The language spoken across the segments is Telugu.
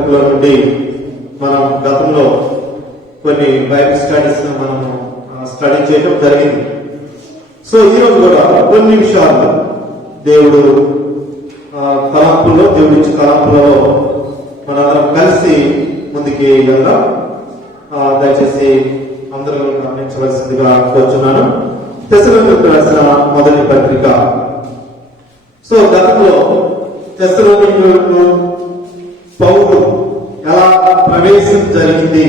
పత్రికల నుండి మనం గతంలో కొన్ని బైబిల్ స్టడీస్ మనము స్టడీ చేయడం జరిగింది. సో ఈరోజు కూడా కొన్ని విషయాలు దేవుడు దేవుడిచ్చిన తలంపులలో మనందరం కలిసి ముందుకి వెళ్దాం. దయచేసి అందరూ గమనించవలసిందిగా కోరుచున్నాను. తెస్సలోనికీయులకు రాసిన మొదటి పత్రిక. సో గతంలో తెస్సలోనికీయులకు పౌలు ఎలా ప్రవేశం జరిగింది,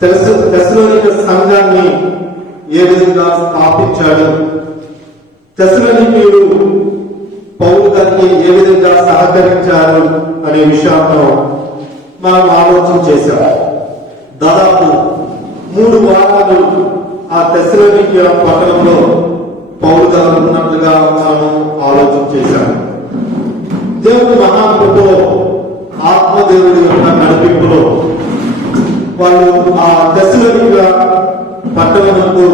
తెస్సలోనిక సంఘాన్ని ఏ విధంగా స్థాపించాడు, తెస్సలోనికీయులు పౌలు గారికి ఏ విధంగా సహకరించారు అనే విషయాలను మనం ఆలోచన చేశాం. దాదాపు 3 వారాలు ఆ తెస్సలోనిక పట్టణంలో పౌలు గారు ఉన్నట్లుగా మనం ఆలోచన చేశాం. దేవుడు మహాకృపలో ఆత్మదేవుడి యొక్క నడిపింపులో వాళ్ళు ఆ తెస్సలోనిక పట్టణంకు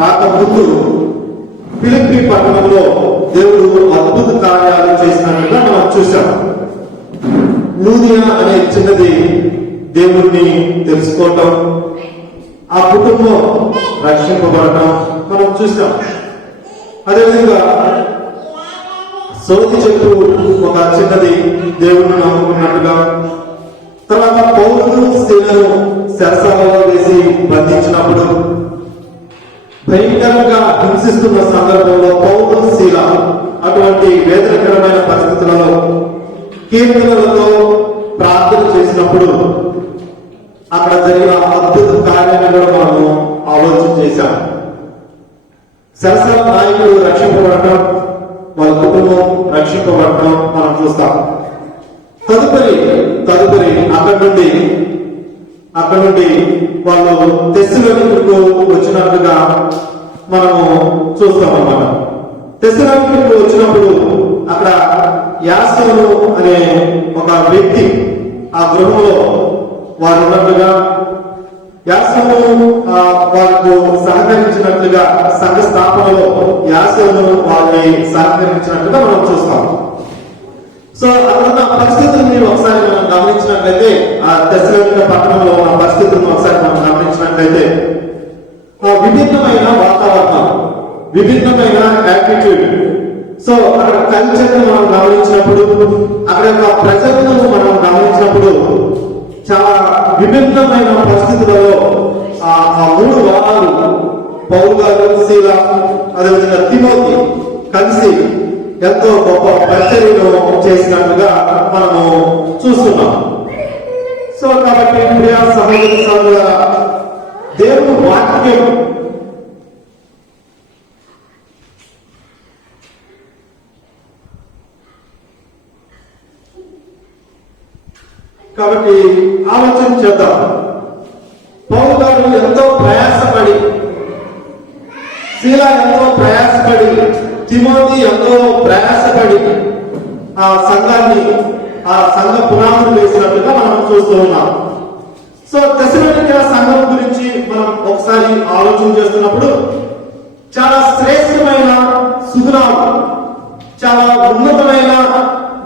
రాకముందు ఫిలిప్పీ పట్టణంలో దేవుడు అద్భుత కార్యాలు చేసినట్లుగా మనం చూసాం. లూదియా అనే చిన్నది దేవుడిని తెలుసుకోవటం, ఆ కుటుంబం రక్షింపబడటం మనం చూసాం. అదేవిధంగా సౌతి చెట్టు ఒక చిన్నది దేవుడిని నమ్ముకున్నట్టుగా, తర్వాత పౌలు శీలను చెరసాలలో వేసి బంధించినప్పుడు భయంకరంగా హింసిస్తున్న సందర్భంలో పౌలు శీల అటువంటి వేదనకరమైన పరిస్థితులలో కీర్తనలతో ప్రార్థన చేసినప్పుడు అక్కడ జరిగిన అద్భుత కార్యాన్ని కూడా మనము ఆలోచన చేశాం. సరసల నాయకుడు రక్షింపబడటం, వాళ్ళ కుటుంబం రక్షింపబడటం మనం చూస్తాం. తదుపరి అక్కడ నుండి వాళ్ళు తెస్సలోనికీయులకు వచ్చినట్టుగా మనము చూస్తాం అన్నమాట. తెస్సలోనికీయులకు వచ్చినప్పుడు అక్కడ యాసోను అనే ఒక వ్యక్తి ఆ గృహంలో వారు ఉన్నట్టుగా, యాసోను వారికి సహకరించినట్లుగా, సంఘ స్థాపనలో యాసోను వారిని సహకరించినట్టుగా మనం చూస్తాం. సో అక్కడ పరిస్థితులను మీరు ఒకసారి మనం గమనించినట్లయితే, ఆ తెస్సలోనిక పట్టణంలో ఉన్న పరిస్థితులను ఒకసారి మనం గమనించినట్లయితే విభిన్నమైన వాతావరణం, విభిన్నమైన యాటిట్యూడ్. సో అక్కడ కల్చర్ను మనం గమనించినప్పుడు, అక్కడ యొక్క ప్రజలను మనం గమనించినప్పుడు చాలా విభిన్నమైన పరిస్థితులలో ఆ 3 వారాలు పౌలు గారు, శీల, అదేవిధంగా తిమోతి కలిసి ఎంతో గొప్ప పరిచర్యను చేసినట్లుగా మనము చూస్తున్నాం. సో కాబట్టి ప్రియ సహోదరి సహోదరులారా, దేవుని వాక్యం కాబట్టి ఆలోచన చేద్దాం. పౌలు గారు ఎంతో ప్రయాసపడి, శీల ఎంతో ప్రయాసపడి, తిమోతి ఎంతో ప్రయాసపడి ఆ సంఘాన్ని, ఆ సంఘ పునాదులు వేసినట్టుగా మనం చూస్తూ ఉన్నాం. సో తెస్సలోనిక సంఘం గురించి మనం ఒకసారి ఆలోచన చేస్తున్నప్పుడు చాలా శ్రేష్టమైన సుగుణాలు, చాలా ఉన్నతమైన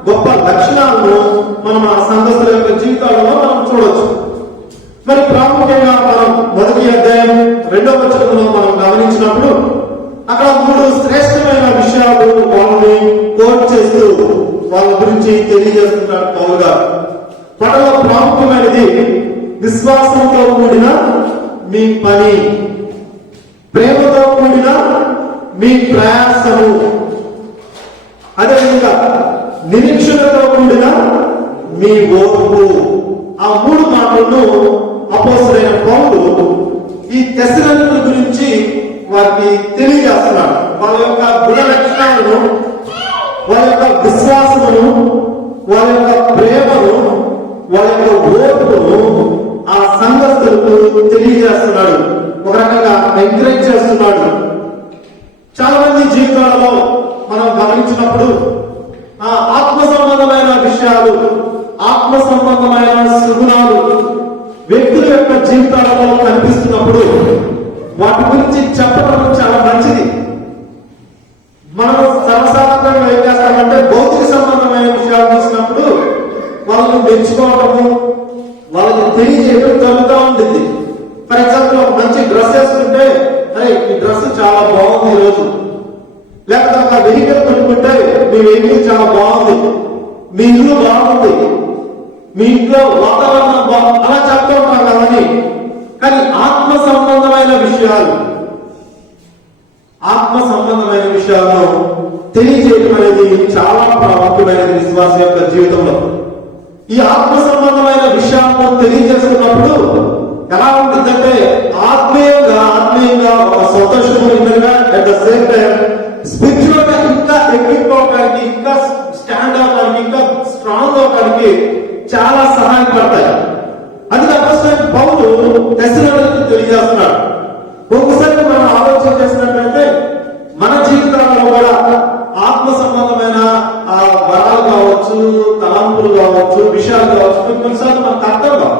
గొప్ప లక్షణాలను మనం ఆ సంఘస్థుల యొక్క జీవితాలలో మనం చూడవచ్చు. మరి ప్రాముఖ్యంగా మనం 1వ అధ్యాయం 2వ వచనంలో మనం గమనించినప్పుడు అక్కడ 3 శ్రేష్టమైన విషయాలు వాళ్ళని కోట్ చేస్తూ వాళ్ళ గురించి తెలియజేస్తున్నాడు పౌలు గారు. వాటిలో ప్రాముఖ్యమైనది విశ్వాసంతో కూడిన మీ పని, ప్రేమతో కూడిన మీ ప్రయాసము, అదేవిధంగా నిరీక్షణతో కూడిన మీ ఓర్పు. ఆ 3 మాటలను అపోస్తలుడైన పౌలు ఈ తెస్సలోనికీయుల గురించి వారికి తెలియజేస్తున్నాడు. వాళ్ళ యొక్క గుణ లక్షణాలను, వాళ్ళ యొక్క విశ్వాసమును, వాళ్ళ యొక్క ప్రేమను, వాళ్ళ యొక్క ఓర్పును ఆ సంఘస్థులకు తెలియజేస్తున్నాడు. ఒక రకంగా ఎంకరేజ్ చేస్తున్నాడు. చాలా మంది జీవితాలలో మనం గమనించినప్పుడు ఆత్మ సంబంధమైన విషయాలు, ఆత్మ సంబంధమైన సుగుణాలు వ్యక్తుల యొక్క జీవితాలలో కనిపిస్తున్నప్పుడు వాటి గురించి చెప్పడం చాలా మంచిది. మనం సర్వసాధారణంగా ఏం చేస్తామంటే భౌతిక సంబంధమైన విషయాలు చూసినప్పుడు వాళ్ళ వాళ్ళని మెచ్చుకోవడము, వాళ్ళకి తెలియజేయడం జరుగుతూ ఉంటుంది. ఫర్ ఎగ్జాంపుల్ ఒక మంచి డ్రెస్ వేసుకుంటే, అరే ఈ డ్రెస్ చాలా బాగుంది ఈ రోజు, లేకపోతే ఒక వెహికల్ కొనుక్కుంటే మీ వెహికల్ చాలా బాగుంది, మీ ఇల్లు బాగుంది, మీ ఇంట్లో వాతావరణం బాగుంది, అలా చెప్తూ ఉంటాం కదని. కానీ ఆత్మ సంబంధమైన విషయాలను తెలియజేయడం అనేది చాలా ప్రాముఖ్యమైనది విశ్వాస యొక్క జీవితంలో. ఈ ఆత్మ సంబంధమైన విషయాలను తెలియజేస్తున్నప్పుడు ఎలా ఉంటుందంటే ఆత్మీయంగా ఒక సంతోషపూరితంగా, at the same time spiritual గా ఇంకా ఎక్విప్ అవడానికి, ఇంకా స్టాండ్ అవడానికి, ఇంకా స్ట్రాంగ్ అవడానికి చాలా సహాయపడతాయి. అది అపోస్తలుడైన పౌలు తెస్సలోనికీయులకు తెలియజేస్తున్నాడు. ఒకసారి మనం ఆలోచన చేసినట్లయితే మన జీవితాల్లో కూడా ఆత్మ సంబంధమైన వరాలు కావచ్చు, తలంపులు కావచ్చు, విషయాలు కావచ్చు, కొన్నిసార్లు మనకు అర్థం కావు.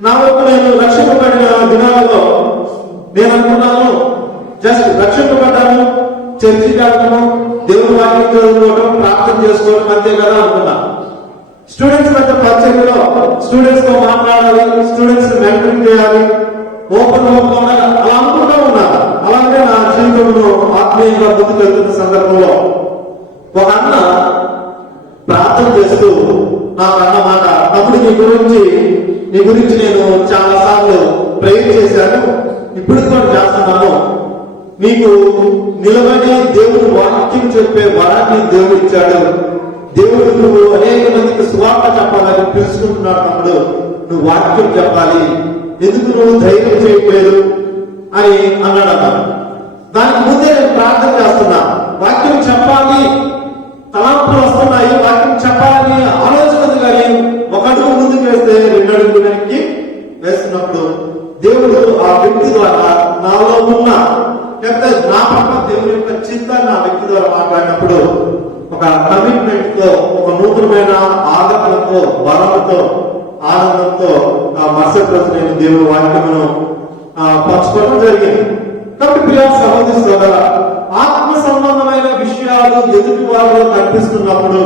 నా వరకు నేను రక్షింపబడిన దినాలలో నేను అనుకున్నాను, జస్ట్ రక్షింపబడ్డాను, చర్చికి వెళ్ళడము, దేవుని వాక్యం చదువుకోవడం, ప్రార్థన చేసుకోవడం అంతే కదా అనుకున్నా. స్టూడెంట్స్ మధ్య పరిచయంలో స్టూడెంట్స్ తో మాట్లాడాలి, స్టూడెంట్స్ మెంటరింగ్ చేయాలి, ఓపెన్ ఉండాలి, అలా అనుకుంటూ ఉన్నాను. అలాగే నా జీవితంలో ఆత్మీయంగా ముందుకు వెళ్తున్న సందర్భంలో ఒక అన్న ప్రార్థన చేస్తూ నాకు అన్న మాట, తమ్ముడు నీ గురించి నేను చాలా సార్లు ప్రేయర్ చేశాను, ఇప్పుడు కూడా చేస్తున్నాను. నీకు నిలబడి దేవుడు వాక్యం చెప్పే వరాన్ని దేవుడు ఇచ్చాడు. దేవుడు నువ్వు అనేక మందికి సువార్త చెప్పాలని పిలుచుకుంటున్నాడు. తమ్ముడు నువ్వు వాక్యం చెప్పాలి, ఎందుకు నువ్వు ధైర్యం చేయట్లేదు అని అన్నాడు అన్న. దానికి ముందే నేను ప్రార్థన చేస్తున్నా, వాక్యం చెప్పాలి, తలంపులు వస్తున్నాయి, వాక్యం చెప్పాలని ఆలోచన ఉంది. కానీ ఒక అడుగు ముందుకు వేస్తే 2 అడుగులు వెనక్కి వేస్తున్నప్పుడు దేవుడు ఆ వ్యక్తి ద్వారా నాలో ఉన్న, లేకపోతే నా పట్ల దేవుని యొక్క చింతన ఆ వ్యక్తి ద్వారా మాట్లాడినప్పుడు ఒక కమిట్మెంట్ తో, ఒక నూతనమైన ఆదరణతో, బలంతో, ఆనందంతో ఆ మరుసటి రోజు నేను దేవుని వాక్యమును పంచుకోవడం జరిగింది. కాబట్టి ప్రియ సహోదరి సోదర, ఆత్మ సంబంధమైన విషయాలు ఎదుటి వారిలో కనిపిస్తున్నప్పుడు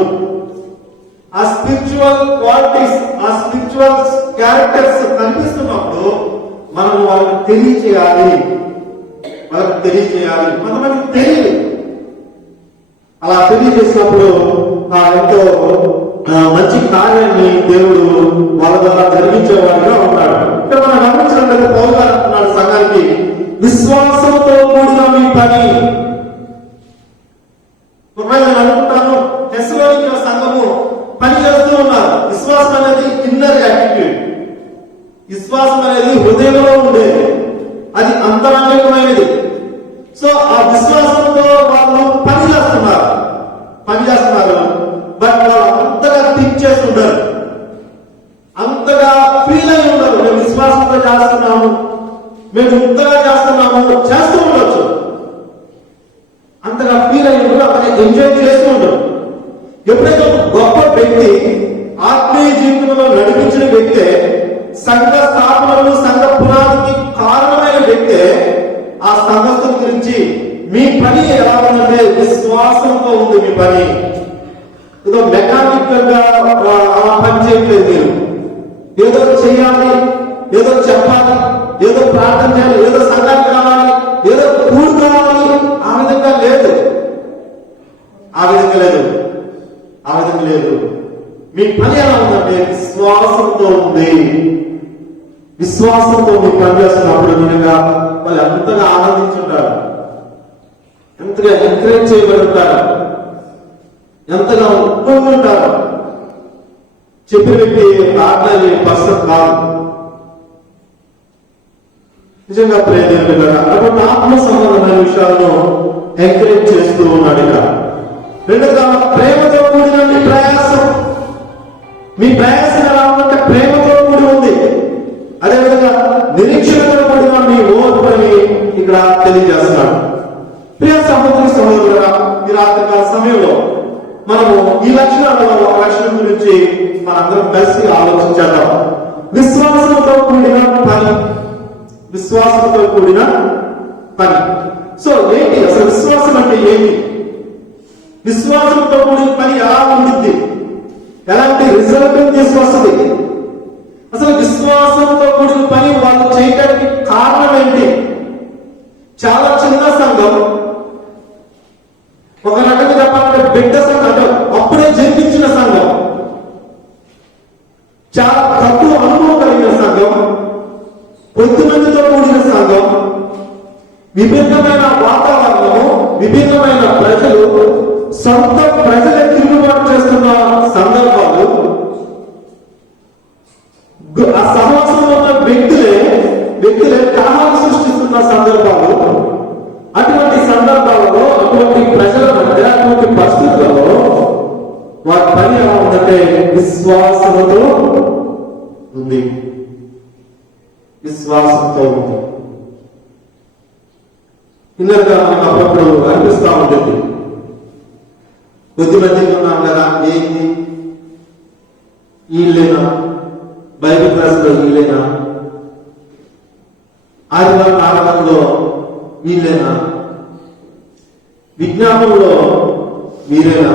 ఆ స్పిరిచువల్ క్వాలిటీస్, ఆ స్పిరిచువల్ క్యారెక్టర్స్ కనిపిస్తున్నప్పుడు మనం వాళ్ళకి తెలియచేయాలి. మనకి తెలియదు. అలా తెలియజేసినప్పుడు ఎంతో మంచి కార్యాన్ని దేవుడు వాళ్ళ ద్వారా జరిగించేవాడిగా ఉంటాడు. ఇక్కడ మనం గమనించినట్లయితే పౌలు గారు అంటున్నాడు సంఘానికి, విశ్వాసంతో కూడిన మీ పని. ఒకవేళ నేను అనుకుంటాను తెస్సలోనికీయుల సంఘము పని చేస్తూ ఉన్నారు. విశ్వాసం అనేది ఇన్నర్ యాటిట్యూడ్, విశ్వాసం అనేది హృదయంలో ఉండేది, అది అంతరంగికమైనది. సో ఆ విశ్వాసంతో వాళ్ళు పని చేస్తున్నారు. బట్ వాళ్ళు అంతగా థింక్ చేస్తుంటారు, అంతగా ఫీల్ అయి ఉండరు. మేము విశ్వాసంతో చేస్తున్నాము, మేము ఇంతగా చేస్తూ ఉండొచ్చు, అంతగా ఫీల్ అయి ఉండరు, అంతగా ఎంజాయ్ చేస్తూ ఉండరు. ఎప్పుడైతే ఒక గొప్ప వ్యక్తి ఆత్మీయ జీవితంలో నడిపించిన వ్యక్తే, సంఘ స్థాపనలు, సంఘ పునాదికి కారణమైన వ్యక్తే ఆ సంఘస్థుల గురించి మీ పని ఎలా ఉందంటే విశ్వాసంతో ఉంది. మీ పని ఏదో మెకానికల్ గా అలా పని చేయట్లేదు. మీరు ఏదో చేయాలి, ఏదో చెప్పాలి, ఏదో ప్రార్థన చేయాలి, ఏదో సంఘానికి రావాలి, ఏదో కూడుకోవాలి, ఆ విధంగా లేదు. మీ పని ఎలా ఉందంటే విశ్వాసంతో ఉంది. విశ్వాసంతో మీరు పనిచేస్తున్నప్పుడు నిజంగా వాళ్ళు ఎంతగా ఆనందించుంటారు, ఎంతగా ఎంకరేజ్ చేయబడుతారు, ఎంతగా ఒప్పుకుంటారు. చెప్పిన వ్యక్తి ఆర్డినరీ పర్సన్ కాదు. నిజంగా ప్రేమ అటువంటి ఆత్మ సంబంధమైన విషయాలను ఎంకరేజ్ చేస్తూ ఉన్నాడు. ఇక రెండోగా ప్రేమతో కూడిన మీ ప్రయాసం. మీ ప్రయాసం ఎలా ఉందంటే ప్రేమతో కూడి ఉంది. అదేవిధంగా నిరీక్షణతో కూడిన మీ ఓర్పు అని ఇక్కడ తెలియజేస్తున్నాడు. ప్రియ సహోదరుల ఈ రాత్రికాల సమయంలో మనము ఈ లక్షణాలలో ఒక లక్షణం గురించి మనందరం కలిసి ఆలోచించాం. విశ్వాసంతో కూడిన పని. విశ్వాసంతో కూడిన పని. సో ఏంటి అసలు విశ్వాసం అంటే ఏంటి? విశ్వాసంతో కూడిన పని ఎలా ఉంటుంది? ఎలాంటి రిజల్ట్ తీసుకొస్తుంది? అసలు విశ్వాసంతో కూడిన పని వాళ్ళు చేయడానికి కారణం ఏంటి? చాలా చిన్న సంఘం, ఒక రకంగా చెప్పాలంటే బిడ్డ సంఘం, అంటే అప్పుడే జన్మించిన సంఘం, చాలా తక్కువ అనుభవం కలిగిన సంఘం, కొద్దిమందితో కూడిన సంఘం, విభిన్నమైన వాతావరణము, విభిన్నమైన ప్రజలు, సొంత ప్రజలే తిరుగుబాటు చేస్తున్న సందర్భాలు, ఆ సమాజంలో ఉన్న వ్యక్తులే కలహాలు సృష్టిస్తున్న సందర్భాలు. అటువంటి సందర్భాలలో, అటువంటి ప్రజల మధ్య, అటువంటి పరిస్థితులలో వారి పని ఎలా ఉందంటే విశ్వాసంతో ఉంది. విశ్వాసంతో ఉంది. ఇందరిగా మనకు అప్పుడప్పుడు అనిపిస్తా ఉంటుంది, కొద్దిమందికి ఉన్నాం కదా, ఏంటి వీళ్ళేనా, బైబిల్ క్లాస్లో వీళ్ళేనా, ఆదివారం ఆరాధనలో వీళ్ళేనా, విజ్ఞాపంలో వీరేనా,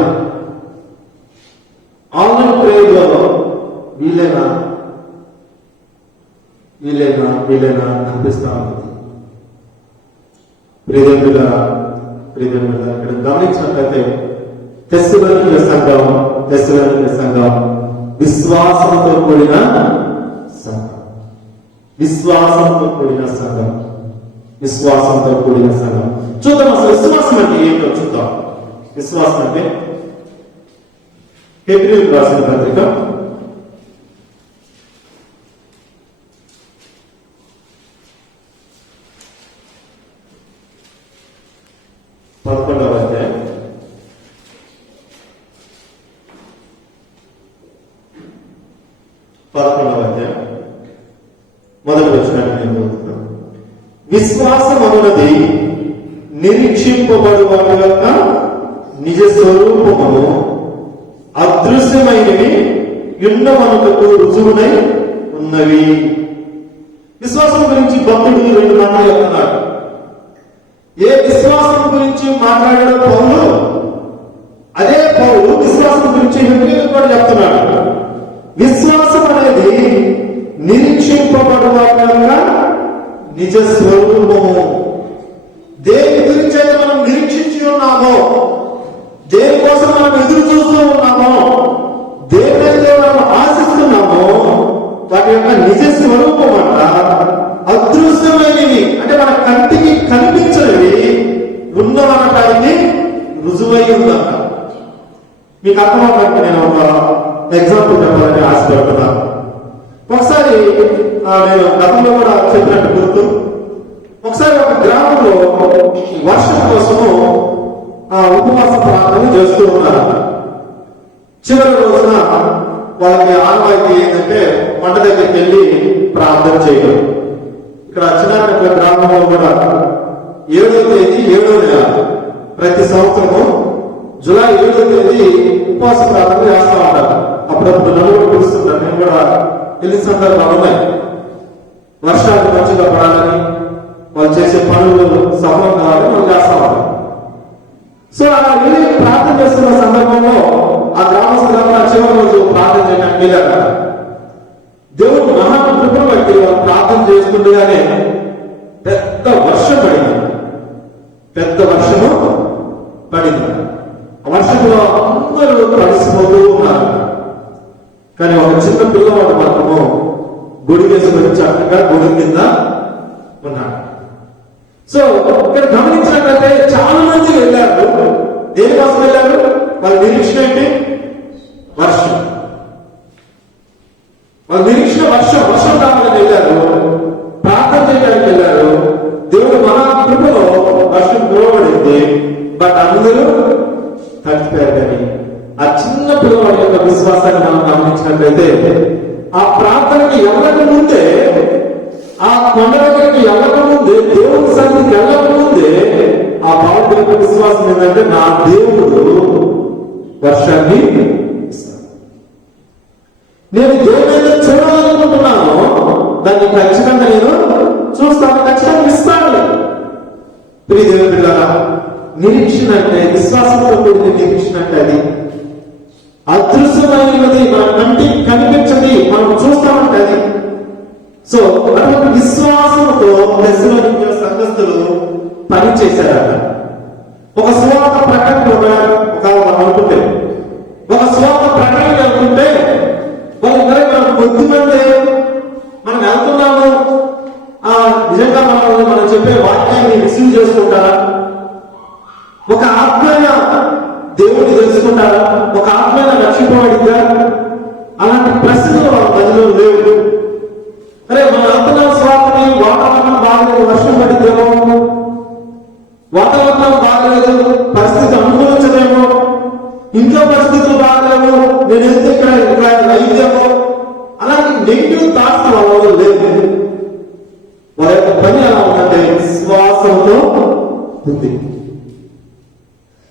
ఆన్లైన్ ప్రేయర్లో వీళ్ళేనా అనిపిస్తా ఉంటుంది. ప్రియదేవుడా ఇక్కడ గమనించినట్లయితే తెస్సలోనికీయుల సంఘం విశ్వాసంతో కూడిన సంఘం. చూద్దాం అసలు విశ్వాసం అంటే ఏంటో చూద్దాం. విశ్వాసం అంటే హెబ్రీయులకు రాసిన పత్రిక 11వ అధ్యాయం 11వ అధ్యాయం మొదటి వచనాన్ని నేను చదువుతున్నాను. విశ్వాసం అనున్నది నిరీక్షింపబడు వాటి యొక్క నిజ స్వరూపమును, అదృశ్యమైనవి యున్నమనుటకు రుజువునై ఉన్నవి. విశ్వాసం గురించి భక్తుడు 2 మాటలు చెప్తున్నాడు. ఏ విశ్వాసం గురించి మాట్లాడాడో పౌలు, అదే పౌలు విశ్వాసం గురించి హెబ్రీయులకు కూడా చెప్తున్నాడు. విశ్వాసం అనేది నిరీక్షింపబడు వాటి యొక్క నిజ స్వరూపము. దేని గురించి అయితే మనం నిరీక్షించి ఉన్నామో, దేనికోసం మనం ఎదురు చూస్తూ ఉన్నామో, దేనికైతే మనం ఆశిస్తున్నామో వాటి యొక్క నిజ స్వరూపం అంట. అదృశ్యమైనవి అంటే మన కంటికి కనిపించనివి ఉన్నవనటానికి రుజువై ఉందంట. మీకు అర్థమవుతానికి నేను ఒక ఎగ్జాంపుల్ చెప్పాలని ఆశపడుతున్నాను. ఒకసారి నేను గతంలో కూడా చెప్పినట్టు గుర్తు, ఒకసారి ఒక గ్రామంలో వర్షం కోసము ఉపవాస ప్రార్థన చేస్తూ ఉన్నారు. చివరి రోజున వాళ్ళకి ఆనవాయితీ ఏంటంటే వంట దగ్గరికి వెళ్ళి ప్రార్థన చేయడం. ఇక్కడ చిన్న గ్రామంలో కూడా 7వ తేదీ 7వ నెల ప్రతి సంవత్సరము జూలై 7వ తేదీ ఉపవాస ప్రార్థన చేస్తా ఉంటారు. అప్పుడప్పుడు నలుగురు కురుస్తుంటారు. నేను కూడా వెళ్ళిన సందర్భాలు ఉన్నాయి. వర్షాలు మంచిగా పడాలని, వాళ్ళు చేసే పనులు సఫలం కావాలని వాళ్ళు చేస్తా ఉంటారు. సో అలా వెళ్ళి ప్రార్థన చేస్తున్న సందర్భంలో ఆ గ్రామస్తులంతా చివరి రోజు ప్రార్థన చేయడానికి వెళ్ళారు. దేవుడు మహాకృపను బట్టి వాళ్ళు ప్రార్థన చేసుకుంటూనే పెద్ద వర్షం పడింది. ఆ వర్షంలో అందరూ తడిసిపోతూ ఉన్నారు. కానీ ఒక చిన్న పిల్లవాడు మాత్రము గుడి వేసుకొని చక్కగా గుడి కింద ఉన్నాడు. సో ఇక్కడ గమనించినట్లయితే చాలా మంది వెళ్ళారు. దేనికోసం వెళ్ళారు? వాళ్ళ నిరీక్షణ ఏంటి? వర్షం. వాళ్ళ నిరీక్షణ వర్షం కావాలని వెళ్ళారు, ప్రార్థన చేయడానికి వెళ్ళారు. దేవుడు మహా కృపలో వర్షం కురవబడింది. బట్ అందరూ తగ్గిపోయారు. కానీ ఆ చిన్న పిల్లవాడి యొక్క విశ్వాసాన్ని మనం గమనించినట్లయితే ఆ ప్రార్థనకి వెళ్ళక ముందే, ఆ కొండ దగ్గరికి వెళ్ళక ముందే, దేవుడి సన్నిధికి వెళ్ళక ముందే ఆ బాబు యొక్క విశ్వాసం ఏంటంటే నా దేవుడు వర్షాన్ని ఇస్తాడు. నేను దేవైతే చూడాలనుకుంటున్నాను దాన్ని ఖచ్చితంగా నేను చూస్తాను, ఖచ్చితంగా ఇస్తాను. ప్రియ దేవుడి ద్వారా నిరీక్షణ అంటే, విశ్వాసంతో కూడిన నిరీక్షణ అంటే అది అదృశ్యమైనది మన కంటికి కనిపించది, మనం చూస్తామంటే అది. సో అటువంటి విశ్వాసంతో దశలోనిక సంఘస్థులు పని చేశారట. ఒక సువార్త ప్రకటన మనం అనుకుంటే, ఒక సువార్త ప్రకటన అనుకుంటే మనం కొద్దిమంది మనం వెళ్తున్నాము, నిజంగా మనం చెప్పే వాక్యాన్ని రిసీవ్ చేసుకుంటారా? ఒక ఆత్మైన దేవుడిని తెలుసుకుంటారా? ఒక ఆత్మైన రక్షింపబడిద్దా? అలాంటి ప్రశ్నలు వాళ్ళ మధ్యలో లేవు. అరే మనం వెళ్తున్నాం స్వార్థని, వాతావరణం బాగలేదు, వర్షం పడిద్దేమో, వాతావరణం బాగలేదు, పరిస్థితి అనుకూలించదేమో, ఇంట్లో పరిస్థితులు బాగలేవు, నేను వెళ్తే ఇక్కడ అయితేమో, అలాంటి నెగిటివ్ థాట్స్ వాళ్ళలో లేవు. వాళ్ళ యొక్క పని ఎలా ఉందంటే విశ్వాసంతో ఉంది.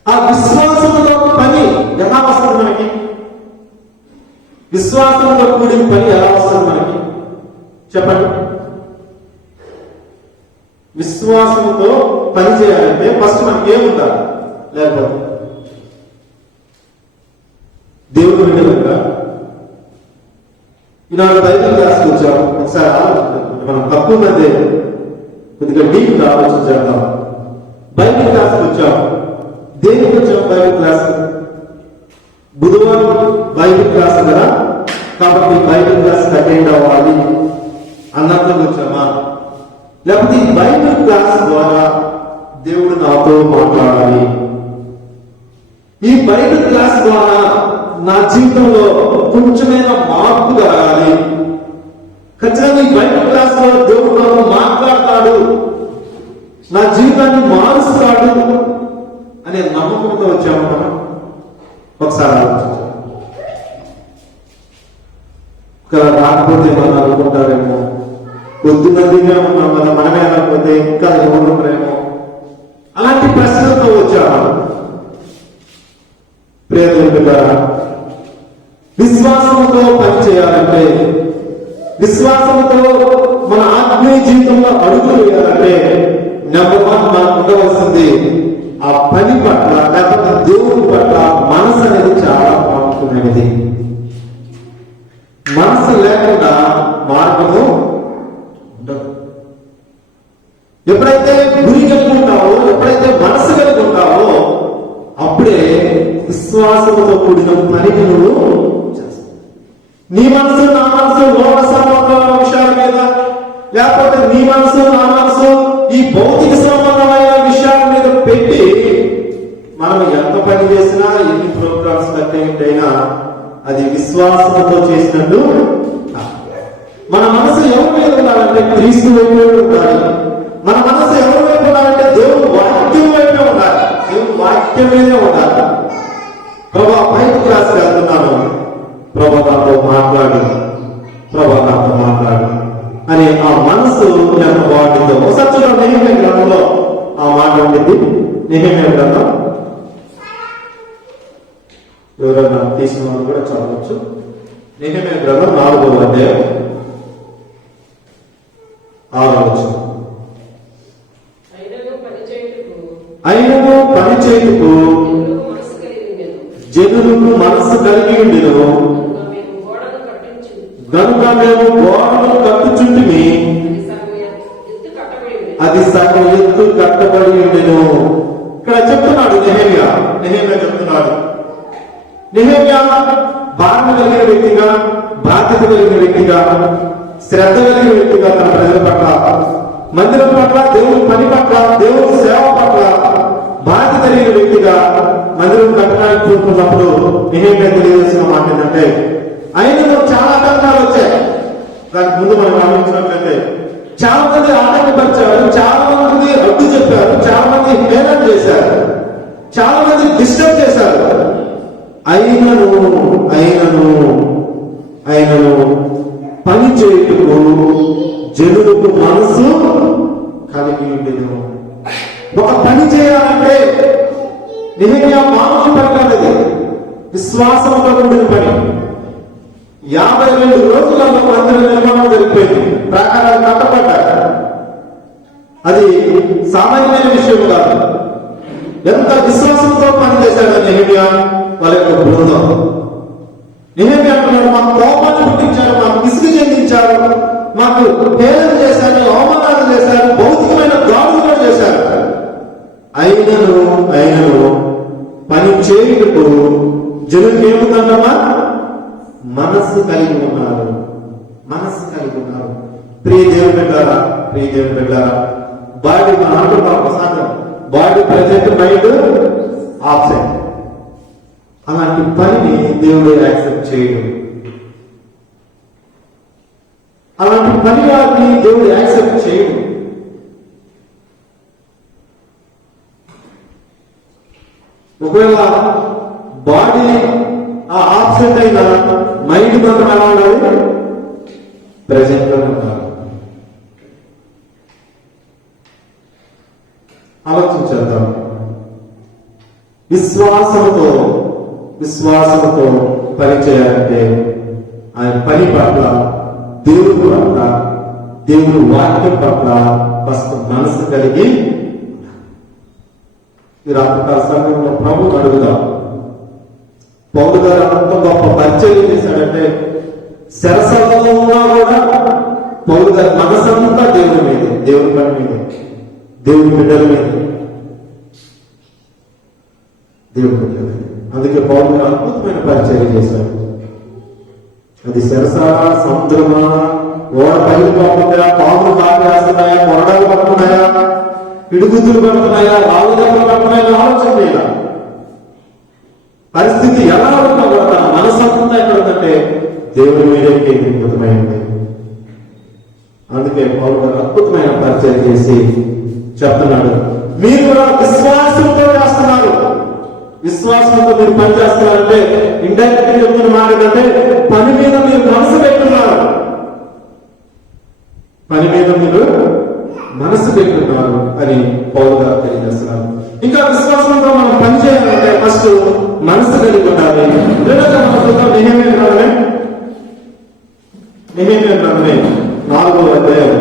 ఆ విశ్వాసంతో పని ఎలా వస్తుంది మనకి? విశ్వాసంతో కూడిన పని ఎలా వస్తుంది మనకి చెప్పండి. విశ్వాసంతో పని చేయాలంటే ఫస్ట్ మనకి ఏముండాలి? లేకపోతే దేవుడు వింటున్నాక ఈనాడు బైబిల్ క్లాస్కి వచ్చాం. ఒకసారి మనం తక్కువ మంది కొద్దిగా డీప్ ఆలోచించాం. బైబిల్ క్లాస్కి వచ్చాం. దేనికి వచ్చాం బైబిల్ క్లాస్? బుధవారం బైబిల్ క్లాస్ కదా, కాబట్టి బైబిల్ క్లాస్ అటెండ్ అవ్వాలి అన్నట్లు వచ్చామా? లేకపోతే ఈ బైబిల్ క్లాస్ ద్వారా దేవుడు నాతో మాట్లాడాలి, ఈ బైబిల్ క్లాస్ ద్వారా నా జీవితంలో కొంచెమైనా మార్పు కలగాలి, ఖచ్చితంగా ఈ బైబిల్ క్లాస్ ద్వారా దేవుడు నాతో మాట్లాడతాడు, నా జీవితాన్ని మారుస్తాడు అనే నమ్మకంతో వచ్చాము మనం. ఒకసారి ఆలోచించాం. రాకపోతే మనం అనుకుంటారేమో, కొద్దిమందిగా ఉన్నాం కదా, మనమే అనకపోతే ఇంకా ఎవరుంటారేమో, అలాంటి ప్రశ్నలతో వచ్చాము. ప్రియమైన విశ్వాసంతో పని చేయాలంటే, విశ్వాసంతో మన ఆత్మీయ జీవితంలో అడుగులు వేయాలంటే నెంబర్ 1 మనకు ఉండవలసింది ఆ పని పట్ల లేకపోతే దేవుడి పట్ల మనసు అనేది చాలా ప్రాముఖ్యమైనది. మనసు లేకుండా మార్గము ఉండదు. ఎప్పుడైతే గురి కలిగి ఉంటావో, ఎప్పుడైతే మనసు కలిగి ఉంటావో, అప్పుడే విశ్వాసంతో కూడిన పనికి నువ్వు చేస్తావు. నీ మనసు నా మనసు లోక సంబంధమైన విషయాల మీద, లేకపోతే నీ మనసు నా మనసు ఈ భౌతిక సంబంధమైన విషయాల మీద పెట్టి మనం ఎంత పని చేసినా, ఎన్ని ప్రోగ్రామ్స్ అటెండ్ అయినా అది విశ్వాసంతో చేసినట్టు. మన మనసు ఎవరి మీద ఉండాలంటే క్రీస్తు వైపు ఉండాలి. మన మనసు ఎవరి వైపు ఉండాలంటే దేవుడు వాక్యం వైపే ఉండాలి. దేవుడు వాక్యం మీదే ఉండాలి. ప్రభా బైబిల్ క్లాస్కి వెళ్తున్నాను, ప్రభా నాతో మాట్లాడు, ప్రభా నాతో మాట్లాడు అని ఆ మనసు ఎంత బాగుంటుందో. ఒకసారి చూడండి, నెహెమ్యా గ్రంథంలో ఆ మాట ఉంటుంది. నెహెమ్యా గ్రంథం ఎవరైనా తీసిన వాళ్ళు కూడా చదవచ్చు. నెహెమ్యా గ్రంథం 4వ అధ్యాయం 6వ వచనం. అయినను పని చేయుటకు జనులకు మనస్సు కలిగి ఉండెను, గనుక మేము గోడను కట్టుచుంటిమి, అది సగం ఎత్తు కట్టబడి ఉండెను. ఇక్కడ చెప్తున్నాడు నెహెమ్యా చెప్తున్నాడు. నెహెమ్యా భారణ కలిగిన వ్యక్తిగా, బాధ్యత కలిగిన వ్యక్తిగా, శ్రద్ధ కలిగిన వ్యక్తిగా తన ప్రజల పట్ల, మందిరం పట్ల, దేవుని పని పట్ల, దేవుని సేవ పట్ల బాధ్యత కలిగిన వ్యక్తిగా మందిరం కట్టడానికి చూసుకున్నప్పుడు నెహెమ్యా తెలియజేసిన మాట ఏంటంటే, ఆయనలో చాలా ఆటంకాలు వచ్చాయి. దానికి ముందు మనం గమనించినట్లయితే చాలా మంది ఆటంకపరిచారు, చాలా మంది అడ్డు చెప్పారు, చాలా మంది హేళన చేశారు, చాలా మంది డిస్టర్బ్ చేశారు. అయినను పని చేయుటకు జనులకు మనసు కలిగి ఉండేది. ఒక పని చేయాలంటే నెహెమ్యా మామూలు పని కాదు, విశ్వాసంతో కూడిన పని. 52 రోజులలో మందిర నిర్మాణం జరిగిపోయింది, ప్రాకారాలు కట్టబడ్డాయి. అది సామాన్యమైన విషయం కాదు. ఎంత విశ్వాసంతో పనిచేశాడు నెహెమ్యా వాళ్ళ యొక్క బృందం. నేనేమి అంటున్నాడు, మాకు కోపాన్ని పుట్టించారు, మాకు విసిగి చెందించారు, మాకు హేళన చేశారు, అవమానాలు చేశారు, భౌతికమైన దాడులు కూడా చేశారు. అయినను పని చేయుటకు జనులు ఏముందన్నమా మనస్సు కలిగి ఉన్నారు. ప్రియ దేవుని బిడ్డారా, బాడీ మన అంటున్నాం ప్రసాదం, బాడీ ప్రజెంట్, మైండ్ ఆబ్సెంట్. అలాంటి పనిని దేవుడు యాక్సెప్ట్ చేయడు. అలాంటి పని వారిని దేవుడు యాక్సెప్ట్ చేయడు. ఒకవేళ బాడీ ఆబ్సెంట్ అయినా మైండ్ మాత్రం ఎలా ఉండాలి, ప్రెజెంట్ లో ఉండాలి. ఆలోచించేద్దాం. విశ్వాసంతో పని చేయాలంటే ఆయన పని పట్ల, దేవుడి పట్ల, దేవుడి వాక్యం పట్ల ఫస్ట్ మనసు కలిగి ఈ రాత్రికాల సమయంలో ప్రభు అడుగుదాం. పౌలు గారు అంత గొప్ప పరిచయం చేశాడంటే శరసలలో ఉన్నా కూడా పౌలు గారి మనసంతా దేవుడి మీద, దేవుడి పని మీద, దేవుడి బిడ్డల మీద, దేవుడి బిడ్డల మీద. అందుకే పౌలు గారు అద్భుతమైన పరిచయం చేశాడు. అది శరసారా, సముద్రమా, ఓడ పైకి పోతున్నాయా, పాములు కాపేస్తున్నాయా, కొరడాలు పడుతున్నాయా, పిడుగుతులు పడుతున్నాయా, రాళ్ళు దెబ్బలు పడుతున్నాయా, ఆలోచన చేయాల. పరిస్థితి ఎలా ఉన్నా కూడా తన మనసంతా ఎక్కడ ఉందంటే దేవుడి మీదే కేంద్రీకృతమైంది. అందుకే పౌలు గారు అద్భుతమైన పరిచయం చేసి చెప్తున్నాడు, మీరు కూడా విశ్వాసంతో చేస్తున్నారు. విశ్వాసంతో మీరు పని చేస్తున్నారంటే ఇండైరెక్ట్ చెప్తున్న మాట ఏంటంటే పని మీద మీరు మనసు పెట్టున్నారు. పని మీద మీరు మనసు పెట్టున్నారు అని పౌలు గారు తెలియజేస్తున్నారు. ఇంకా విశ్వాసంతో మనం పని చేయాలంటే ఫస్ట్ మనసు కలిగి ఉండాలి. నెహెమ్యా గ్రంథమే 4వ అధ్యాయం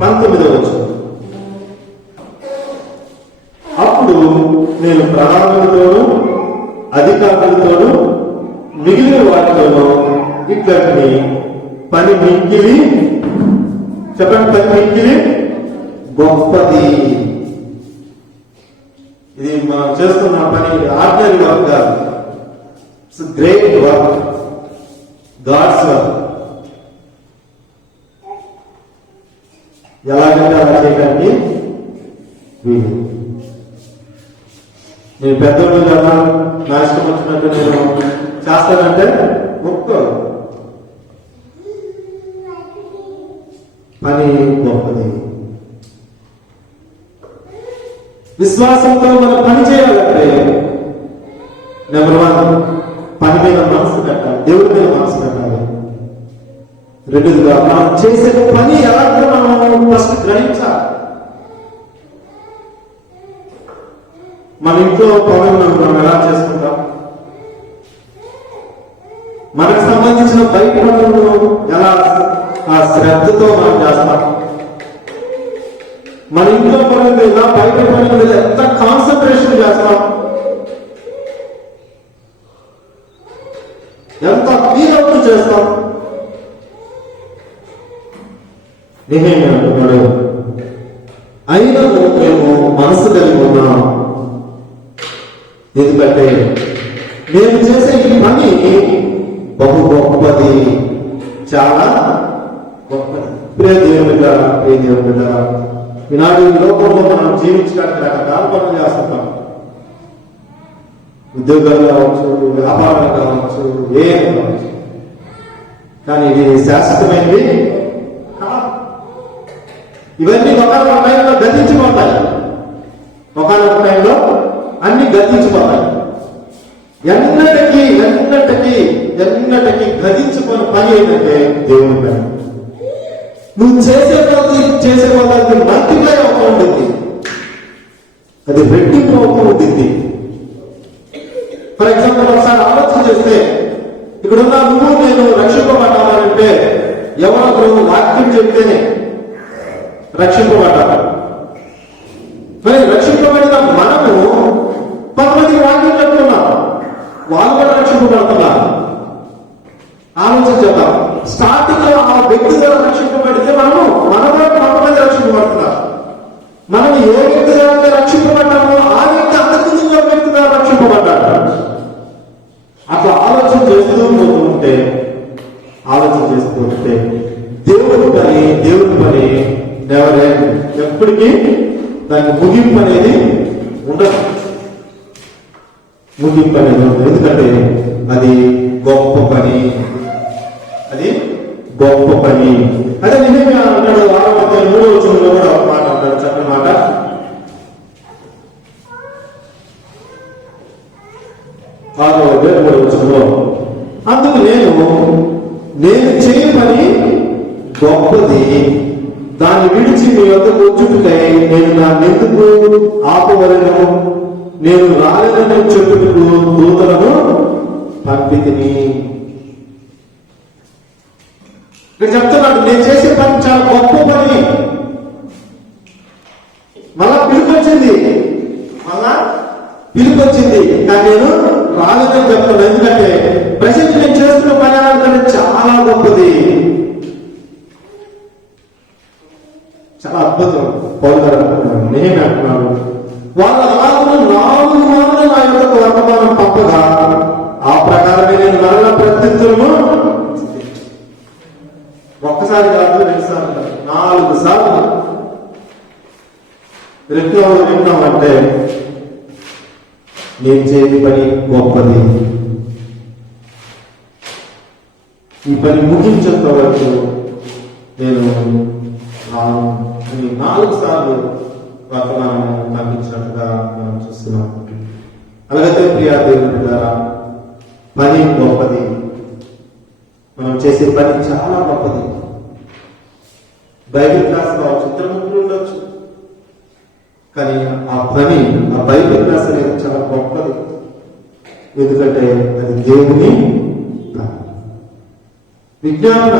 19వ వచనం. అప్పుడు నేను ప్రధానులతోనూ అధికారులతోనూ మిగిలిన వాటితోనూ ఇట్లని పని మింగిలి, చెప్పండి, పని మింగిలి గొప్పది. ఇది మనం చేస్తున్న పని ఆర్డినరీ వర్క్ కాదు, it's great work, God's work. ఎలాగంటే అలా చేయడానికి వీలు. నేను పెద్దోళ్ళు కదా, నా ఇష్టం వచ్చినట్టు నేను చేస్తానంటే ఒప్పుకోరు. పని గొప్పది. విశ్వాసంతో మనం పని చేయాలంటే నెంబర్ 1 పని మీద మనసు పెట్టాలి, దేవుడి మీద మనసు పెట్టాలి. రెండోదిగా మనం చేసే పని ఎలాగో మనం ఫస్ట్ గ్రహించాలి. మన ఇంట్లో పనులను మనం ఎలా చేసుకుంటాం, మనకు సంబంధించిన బయట పనులను ఎలా ఆ శ్రద్ధతో మనం చేస్తాం, మన ఇంట్లో పనుల మీద బయట పనుల మీద ఎంత కాన్సన్ట్రేషన్ చేస్తాం, ఎంత ఫీలవుతూ చేస్తాం. నేనేమి అంటున్నాడు, అయినా మేము మనసు కలిగి ఉన్నాం. ఎందుకంటే నేను చేసే ఈ పని బహు గొప్పది, చాలా గొప్పది. ప్రియ దేవుని బిడ్డ, ఈనాడు ఈ లోకంలో మనం జీవించడానికి రకరకాల పనులు చేస్తుంటాం. ఉద్యోగాలు కావచ్చు, వ్యాపారాలు కావచ్చు, ఏం కావచ్చు. కానీ ఇది శాశ్వతమైనవి కాదు. ఇవన్నీ ఒకనొక టైంలో గతించిపోతాయి. ఒకనొక టైంలో అన్ని గతించిపోతాయి. ఎన్నటికీ గతించుకున్న పని ఏంటంటే దేవుని పని. నువ్వు చేసే పదార్థం మల్టిప్లై అవుతూ ఉంటుంది, అది రెట్టింపు అవుతూ ఉంటుంది. ఫర్ ఎగ్జాంపుల్ ఒకసారి ఆలోచన చేస్తే, ఇక్కడున్న నువ్వు నేను రక్షింపబడ్డానంటే ఎవరొకరు వాక్యం చెప్తేనే రక్షింపబడ్డా. మరి రక్షింపబడిన మనము 10 మందికి వాక్యం వాళ్ళు కూడా రక్షింపబడుతున్నారు. ఆలోచన చేద్దాం. స్టార్టింగ్ లో ఆ వ్యక్తి ద్వారా రక్షింపబడితే మన కొంతమంది రక్షింపబడుతున్నారు. మనం ఏ వ్యక్తి ద్వారా రక్షింపబడ్డామో ఆ వ్యక్తి అంతకుముందు ఇంకొక వ్యక్తి ద్వారా రక్షింపబడ్డాడు. అట్లా ఆలోచన చేస్తూ ఉంటే దేవుడి పని నెవరే, ఎప్పటికీ దానికి ముగింపు అనేది ఉండదు. ఎందుకంటే అది గొప్ప పని. అదే నిజంగా అన్నాడు. 6వ వచనంలో కూడా ఒక మాట అంటాడు, చక్కని మాట. అందుకు నేను చేయ పని గొప్పది, దాన్ని విడిచి మీ వద్దకు వచ్చుటకై నేను నాన్నెందుకు ఆపవలను, నేను రాలేదని చెప్పుటకు దూతలను పంపితిని. ఇక్కడ చెప్తున్నాడు, నేను చేసే పని చాలా గొప్ప పని. మళ్ళా పిలుపొచ్చింది కానీ నేను రాలేదని చెప్తాను. ఎందుకంటే ప్రజెంట్ నేను చేస్తున్న పని అంటే చాలా గొప్పది, చాలా అద్భుతం. పౌలు గారు అంటున్నాడు, నేనే అంటున్నాడు, వాళ్ళ అలాగే 4 మార్లు నా యొక్క వర్తమానం పంపగా ఆ ప్రకారమే నేను మరల ప్రత్యుత్తరము ఒక్కసారి కాదు, 2 సార్లు కాదు, 4 సార్లు విన్నామంటే నేను చేసే పని గొప్పది. ఈ పని ముగించేంత వరకు నేను 4 సార్లు వర్తమానం పంపించినట్టుగా మనం చూస్తున్నాం. అలాగైతే ప్రియా దేవుని ద్వారా పని గొప్పది, మనం చేసే పని చాలా గొప్పది. బైబిల్ క్లాస్ కావచ్చు, ఇద్దరు ముగ్గురు ఉండొచ్చు, కానీ ఆ బైబిల్ క్లాస్ అనేది చాలా గొప్పది. ఎందుకంటే అది దేవుని విజ్ఞాపన.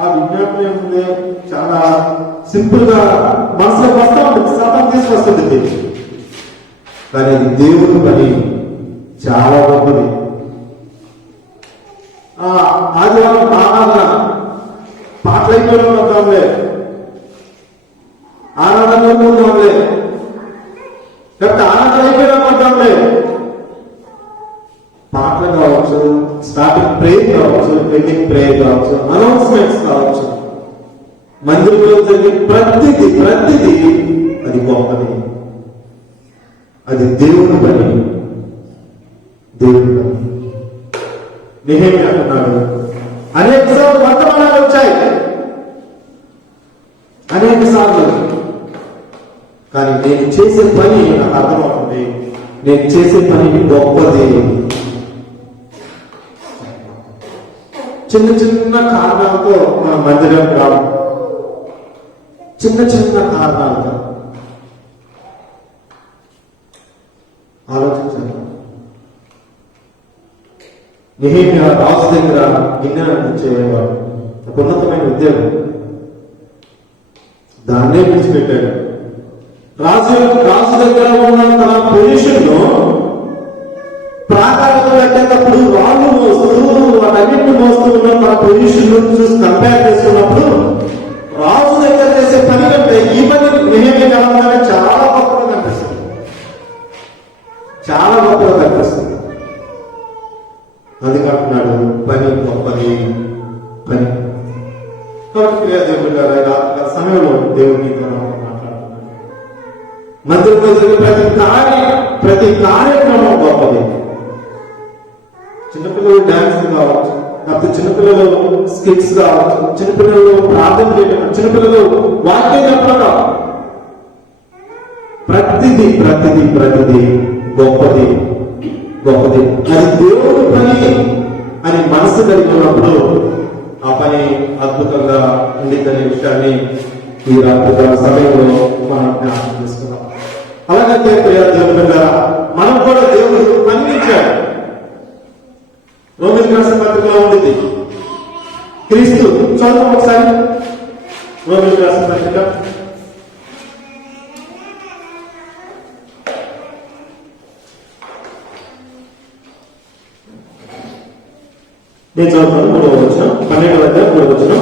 ఆ విజ్ఞాపన ఏముంది, చాలా సింపుల్ గా మనసులోకి వస్తూ ఉంటుంది, శాతం తీసుకొస్తుంది. కానీ అది దేవుని పని చాలా గొప్పది. ఆదివారం ఆరాధన పాటలైపోయిన ఉంటాంలే, ఆరాధనలో ఉంటాంలే, లేకపోతే ఆరాధన అయిపోయినా ఉంటాంలే, పాటలు కావచ్చు, స్టార్టింగ్ ప్రేయర్ కావచ్చు, ఎండింగ్ ప్రేయర్ కావచ్చు, అనౌన్స్మెంట్స్ కావచ్చు, మందిరంలో జరిగే ప్రతిదీ అది గొప్పది. అది దేవుని పని. నెహెమ్యా అంటున్నాడు, అనేక సార్లు వర్తమానాలు వచ్చాయి, అనేక సార్లు, కానీ నేను చేసే పని నాకు అర్థమవుతుంది, నేను చేసే పని గొప్పది. చిన్న కారణాలతో మన మందిరం రావు, చిన్న కారణాలతో ఆలోచించాలి. నెహెమ్యా రాజు దగ్గర గిన్నె చేయవాడు, ఒక ఉన్నతమైన ఉద్యోగం, దాన్నే విడిచిపెట్టాడు. రాజు దగ్గర ఉన్న తన పొజిషన్ ను ప్రాకారం కట్టేటప్పుడు రాళ్ళు మోస్తూ వాటన్నింటిని మోస్తూ ఉన్న తన పొజిషన్ చూసి కంపేర్ చేసుకున్నప్పుడు రాజు దగ్గర చేసే పని కంటే ఈ పని నెహెమ్యా కావాలంటే చాలా గొప్పగా కనిపిస్తుంది. అందుకే అంటున్నాడు, పని గొప్పది పని. కాబట్టి దేవుడు గారు సమయంలో దేవుడిని మాట్లాడుతున్నాడు. మందిరంలో జరిగే ప్రతి కార్యక్రమం గొప్పది. చిన్నపిల్లలు డాన్స్ కావచ్చు, లేకపోతే చిన్నపిల్లలు స్కిట్స్ కావచ్చు, చిన్నపిల్లలు ప్రార్థన చేయడం, చిన్నపిల్లలు వాక్యం చెప్పడం, ప్రతిదీ గొప్పది. అది దేవుడి పని అని మనసు కలిగి ఉన్నప్పుడు ఆ పని అద్భుతంగా ఉండిందనే విషయాన్ని ఈ రాత్రి సమయంలో మనం జ్ఞాపకం చేసుకున్నాం. అలాగే దేవుడి దగ్గర మనం కూడా దేవుడు పనిచేశాడు. రోమిల్ రాసిన పత్రికలో ఉండింది, క్రీస్తు చదువు ఒకసారి రోమిల్ రాసిన పత్రిక 8వ నేను చదువుతాను 3వ వచనం, 12వ అధ్యాయం 3వ వచనం.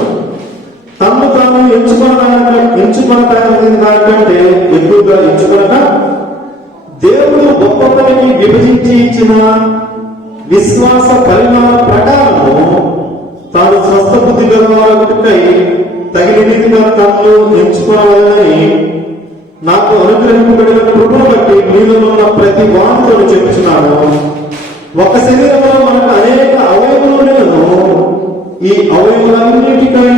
తమను తాను ఎంచుకొనటానికి దానికంటే ఎక్కువగా ఎంచుకొనక దేవుడు గొప్ప పనికి విభజించి ఇచ్చిన విశ్వాస పరిమాణ ప్రకారము తాను స్వస్థ బుద్ధి గలవారకై తగిన రీతిగా తనను ఎంచుకోవాలని నాకు అనుగ్రహింపబడిన కృపను బట్టి మీలో ఉన్న ప్రతి వానితో చెప్పుచున్నాను. ఒక శరీరంలో మనకు అనేక అవయవములను, ఈ అవయవాలన్నిటికై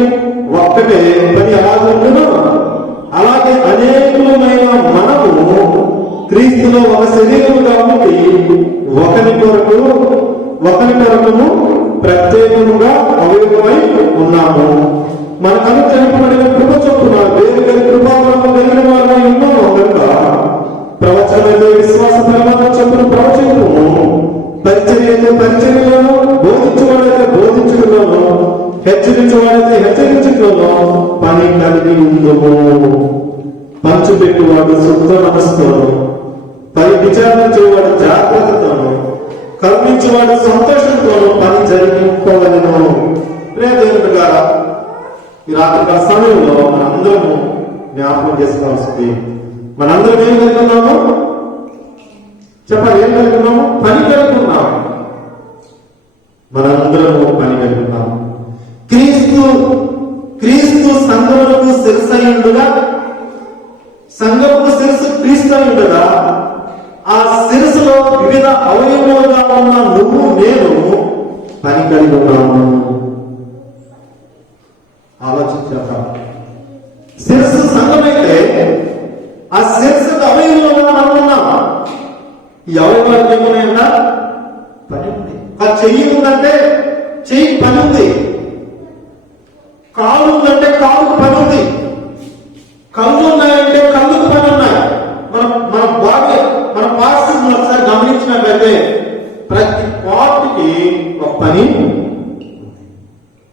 ఒక్కటే పని అలాగుండును. అలాగే అనేకమైన మనము క్రీస్తులో ఒక శరీరముగా ఉండి ఒకరి కొరకును ప్రత్యేకముగా అవయవమై ఉన్నాము. మనకు అనుగ్రహింపబడిన కృప చొప్పున వేరు వేరు కృపావరము కలిగిన వారిని ఉన్నాము కనుక ప్రవచనమైతే విశ్వాస ప్రమాణం చొప్పున ప్రవచనము, పరిచర్య అయితే పరిచర్యలను, బోధించువాడైతే బోధించుటలోను, హెచ్చరించేవాడైతే హెచ్చరించుటలోను పని కలిగి ఉందము. పంచుపెట్టువాడు శుద్ధ మనసుతోను, పని విచారించేవాడు జాగ్రత్తతోను, కరుణించేవాడు సంతోషంతోను పని జరిగించుకోవాలను. ప్రియదేవుడు గారా, ఈ రాత్రి సమయంలో మనందరము జ్ఞాపకం చేసుకోవాల్సింది, మనందరం ఏం కలిగి ఉన్నాము? చెప్పాలి, ఏం కలిగి ఉన్నాము? పని కలిగి ఉన్నాము. మనందరము పని కలిగి ఉన్నాము. క్రీస్తు సంఘములకు శిరస్సు అయి ఉండగా, సంఘముకు శిరస్సు క్రీస్తు అయి ఉండగా, ఆ శిరస్సులో వివిధ అవయవాలుగా ఉన్న నువ్వు నేను పని కలిగి ఉన్నాము. ఆలోచించాక శిరస్సు సంఘమైతే ఆ శిరస్సుకు అవయవంలో మనం ఉన్నాం. ఈ అవయవాలు ఏమున్నాయంటే పని ఉంది. ఆ చెయ్యి ఉందంటే చెయ్యి పని ఉంది. కాలు ఉందంటే కాలుకు పని ఉంది. కళ్ళు ఉన్నాయంటే కళ్ళుకు పని ఉన్నాయి. మన బాడీ, మన పార్ట్స్ ఒకసారి గమనించినట్లయితే ప్రతి పార్ట్కి ఒక పని.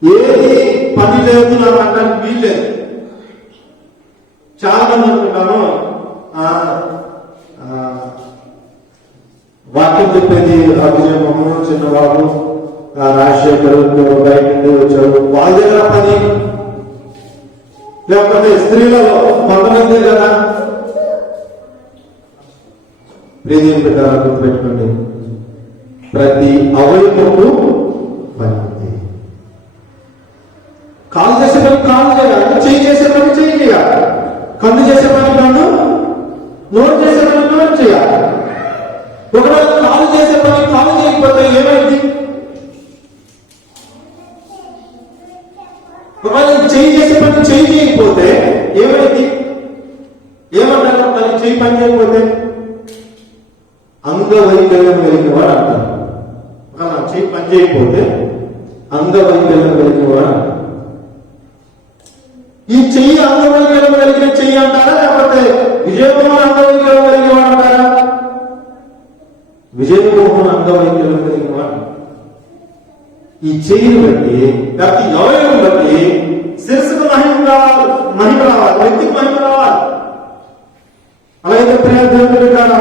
ఏది పని లేదు నాకు అనడానికి వీల్లేదు. చాలా మంది అనుకుంటాను వాక్యం చెప్పేది అభిజయము, చిన్నబాబు, రాజశేఖర్ బయట వచ్చాడు, వాళ్ళ దగ్గర పని. లేకపోతే స్త్రీలలో కొంతమంది కదా. ప్రియదేవుని బిడ్డలారా, గుర్తుపెట్టుకోండి, ప్రతి అవయవము పని ఉంది. కాలు చేసే పని కాలు చేయాలి, చెయ్యి చేసే పని చెయ్యి చేయాలి, కన్ను చేసే పని కన్ను, నోరు చేసే పని నోరు చేయాలి. ఒకవేళ కాలు చేసే పని కాలు చేయకపోతే ఏమైంది? ఒకవేళ చెయ్యి చేసే పని చెయ్యి చేయకపోతే ఏమైంది? ఏమంటారు? దానికి చెయ్యి పని చేయకపోతే అంగవైకల్యం కలిగిన వాడు అంటారు. ఒకవేళ చెయ్యి పని చేయకపోతే అంగవైకల్యం కలిగిన వాడు అంటారు. ఈ చెయ్యి అంగవైకల్యం కలిగిన చెయ్యి అంటారా, లేకపోతే విజయకుమార్ అంగవైకల్యం కలిగిన వాడు అంటారా? విజయమోహన్ అంగవైకల్యం కలిగిన వాడు. ఈ చెయ్యిని బట్టి, లేకపోతే అవయవం బట్టి శిరస్సుకు మహిమ రావాలి, వ్యక్తికి మహిమ రావాలి. అలాగే ప్రియ దేవుని బిడ్డలారా,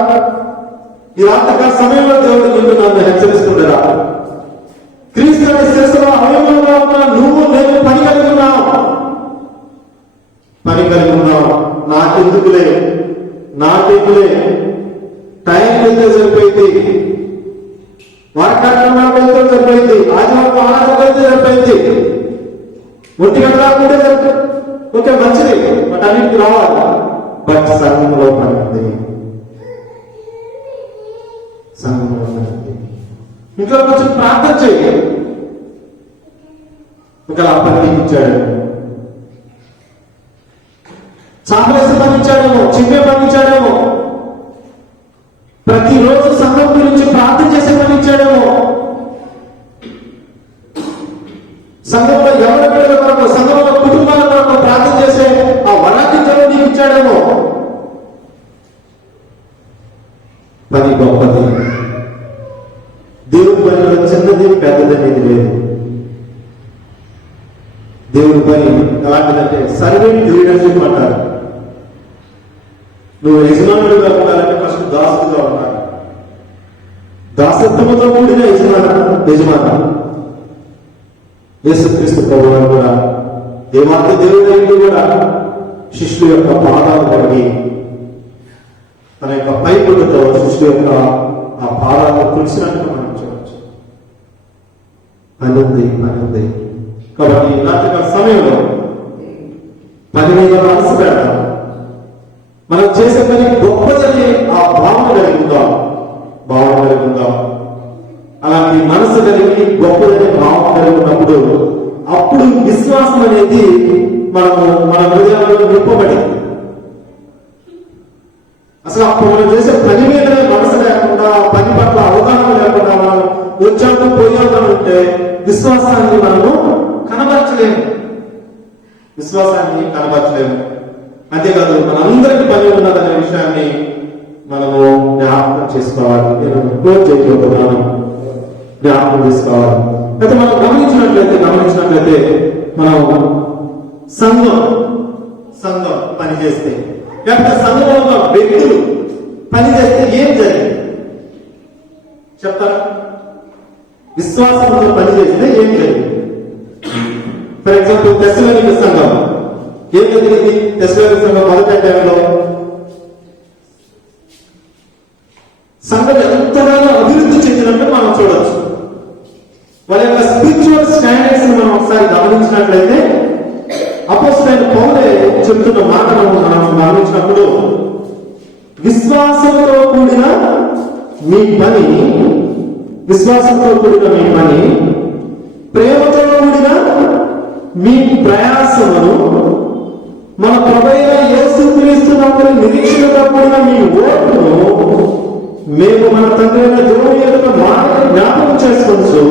ఈ రాత్రికాల సమయంలో దేవుడు నిన్ను నన్ను హెచ్చరిస్తుండరా, క్రీస్తు అనే శిరస్సులో అవయవంగా ఉన్న నువ్వు నేను పని కలిగి ఉన్నావు. నాకెందుకులే టైం వెళ్తే సరిపోయింది, వారకారణాలు వెళ్తే సరిపోయింది, ఆదివారం ఆరాధన వెళ్తే సరిపోయింది, ఒంటి గంట రాకుంటే సరిపోయింది. ఓకే, మంచిది, బట్ అన్నింటికి రావాలి. బట్ సంఘంలో పని ఉంది. ఇంట్లో కొంచెం ప్రార్థన చేయి. ఒకవేళ అప్పటికి ఇచ్చాడు, చాపలేసి పనిచ్చాడేమో, చిమ్మే పనిచ్చాడేమో, ప్రతిరోజు సంఘం గురించి ప్రార్థన చేసే పనిచ్చాడేమో, సంఘంలో ఎవరి పిల్లల కొరకు, సంఘంలో కుటుంబాల కొరకు ప్రార్థన చేసే ఆ వరాన్ని నీకు ఇచ్చాడేమో. పని గొప్పది. దేవుడి పనిలో చిన్నది పెద్దది అనేది లేదు. దేవుడి పని ఎలాంటిదంటే సర్వెంట్ లీడర్షిప్ అంటారు. నువ్వు యజమానుడిగా ఉండాలంటే ఫస్ట్ దాసుగా ఉండాలి. దాసత్వంతో కూడిన యజమానం. యేసుక్రీస్తు ప్రభువారు కూడా దేవాది దేవుడైంది కూడా శిష్యుల యొక్క పాదాలు కడిగి తన యొక్క పైపులతో శిష్యుల యొక్క ఆ పాదాలను తుడిచినట్టు మనం చూడవచ్చు. పని ఉంది. కాబట్టి ఇలాంటి సమయంలో పని మీద మనసు పెడతాం. మనం చేసే పని గొప్పదని ఆ భావన కలిగి ఉందాం. అలాంటి మనసు కలిగి గొప్పదని భావన కలిగి ఉన్నప్పుడు అప్పుడు విశ్వాసం అనేది మన హృదయాల్లో నింపబడింది. అసలు అప్పుడు మనం చేసే పని మీదనే మనసు లేకుండా, పని పట్ల అవగాహన లేకుండా మనం వచ్చాము పోయామంటే విశ్వాసాన్ని మనము కనబరచలేము. అంతేకాదు మనందరికీ పని ఉన్నదనే విషయాన్ని మనము జ్ఞాపకం చేసుకోవాలి. నేను క్లోజ్ చేయకపోతున్నాను, జ్ఞాపకం చేసుకోవాలి. అయితే మనం గమనించినట్లయితే మనం సంఘం పనిచేస్తే, లేకపోతే సంఘంలో వ్యక్తులు పనిచేస్తే ఏం జరిగింది చెప్తారా? విశ్వాసంతో పనిచేస్తే ఏం జరిగింది? ఫర్ ఎగ్జాంపుల్ తెస్సలోనిక సంఘం ఏం జరిగింది? తెస్సలోనిక సంఘం మొదటి అధ్యాయంలో సంఘం ఎంతగానో అభివృద్ధి చెందినట్టు మనం చూడవచ్చు. వాళ్ళ యొక్క స్పిరిచువల్ స్టాండర్డ్స్ మనం ఒకసారి గమనించినట్లయితే అపోస్తలుడైన పౌలే చెప్తున్న మాటను మనం గమనించినప్పుడు, విశ్వాసంతో కూడిన మీ పని, ప్రేమతో కూడిన మీ ప్రయాసమును, మన ప్రభువైన యేసుక్రీస్తునందు నిరీక్షణతో కూడిన మీ ఓటును మేము మన తండ్రి అయిన దేవుని యొక్క మాటను జ్ఞాపకం చేసుకోవచ్చు.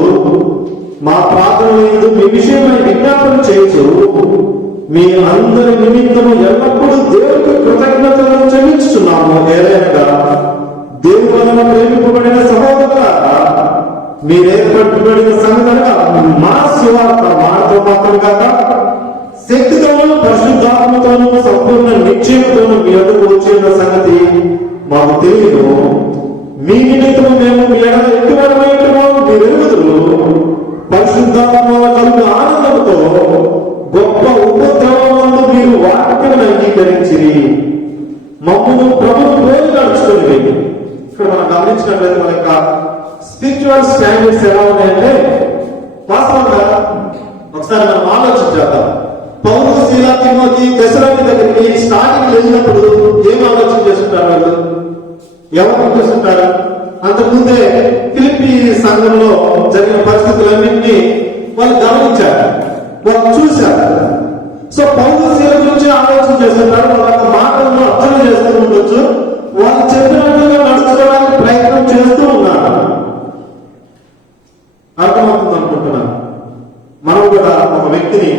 మా ప్రార్థన యందు మీ విషయమై విజ్ఞాపన చేయొచ్చు. మీ అందరి నిమిత్తము ఎల్లప్పుడూ దేవునికి కృతజ్ఞతలు చెల్లించుతున్నాము. ఏదైనా దేవుని వలన ప్రేమింపబడిన సహోదరులారా, మీరేర్పట్టుబడిన సంగతిగా మా సువార్త మాటతో మాత్రం కాక శక్తితోనూ పరిశుద్ధాత్మతోనూ సంపూర్ణ నిశ్చయంతోనూ మీ ఎదురు వచ్చిన సంగతి మాకు తెలియదు. మీ నిమిత్తము మేము మీ ఎడల ఎక్కువైనమో మీరు ఎరుగుదురు. పరిశుద్ధాత్మ కలుగు ఆనందంతో గొప్ప ఉపద్రవములను మీరు వాక్యమును అంగీకరించిరి. మమ్మను ప్రభువు పోలి నడుచుకుని. ఇక్కడ మనం గమనించినట్లయితే మన యొక్క స్పిరిచువల్ స్టాండర్డ్స్ ఎలా ఉన్నాయంటే, వాస్తవంగా ఒకసారి మనం ఆలోచించేద్దాం. పౌలు, సీలా, తిమోతి తెస్సలోనిక దగ్గరికి స్టార్టింగ్ వెళ్ళినప్పుడు ఏం ఆలోచన చేస్తుంటారు వాళ్ళు? ఎవరు చేస్తుంటారు? అంతకుముందే ఫిలిప్పీ సంఘంలో జరిగిన పరిస్థితులన్నింటినీ వాళ్ళు గమనించారు, వాళ్ళు చూశారు. సో పౌలు, సీల గురించి ఆలోచన చేస్తుంటారు. వాళ్ళ యొక్క మాటలను అర్థం చేస్తూ ఉండొచ్చు. వాళ్ళు చెప్పినట్టుగా నడుచుకోవడానికి ప్రయత్నం చేస్తూ ఉన్నారు. అర్థమవుతుంది అనుకుంటున్నాను. మనం కూడా ఒక వ్యక్తిని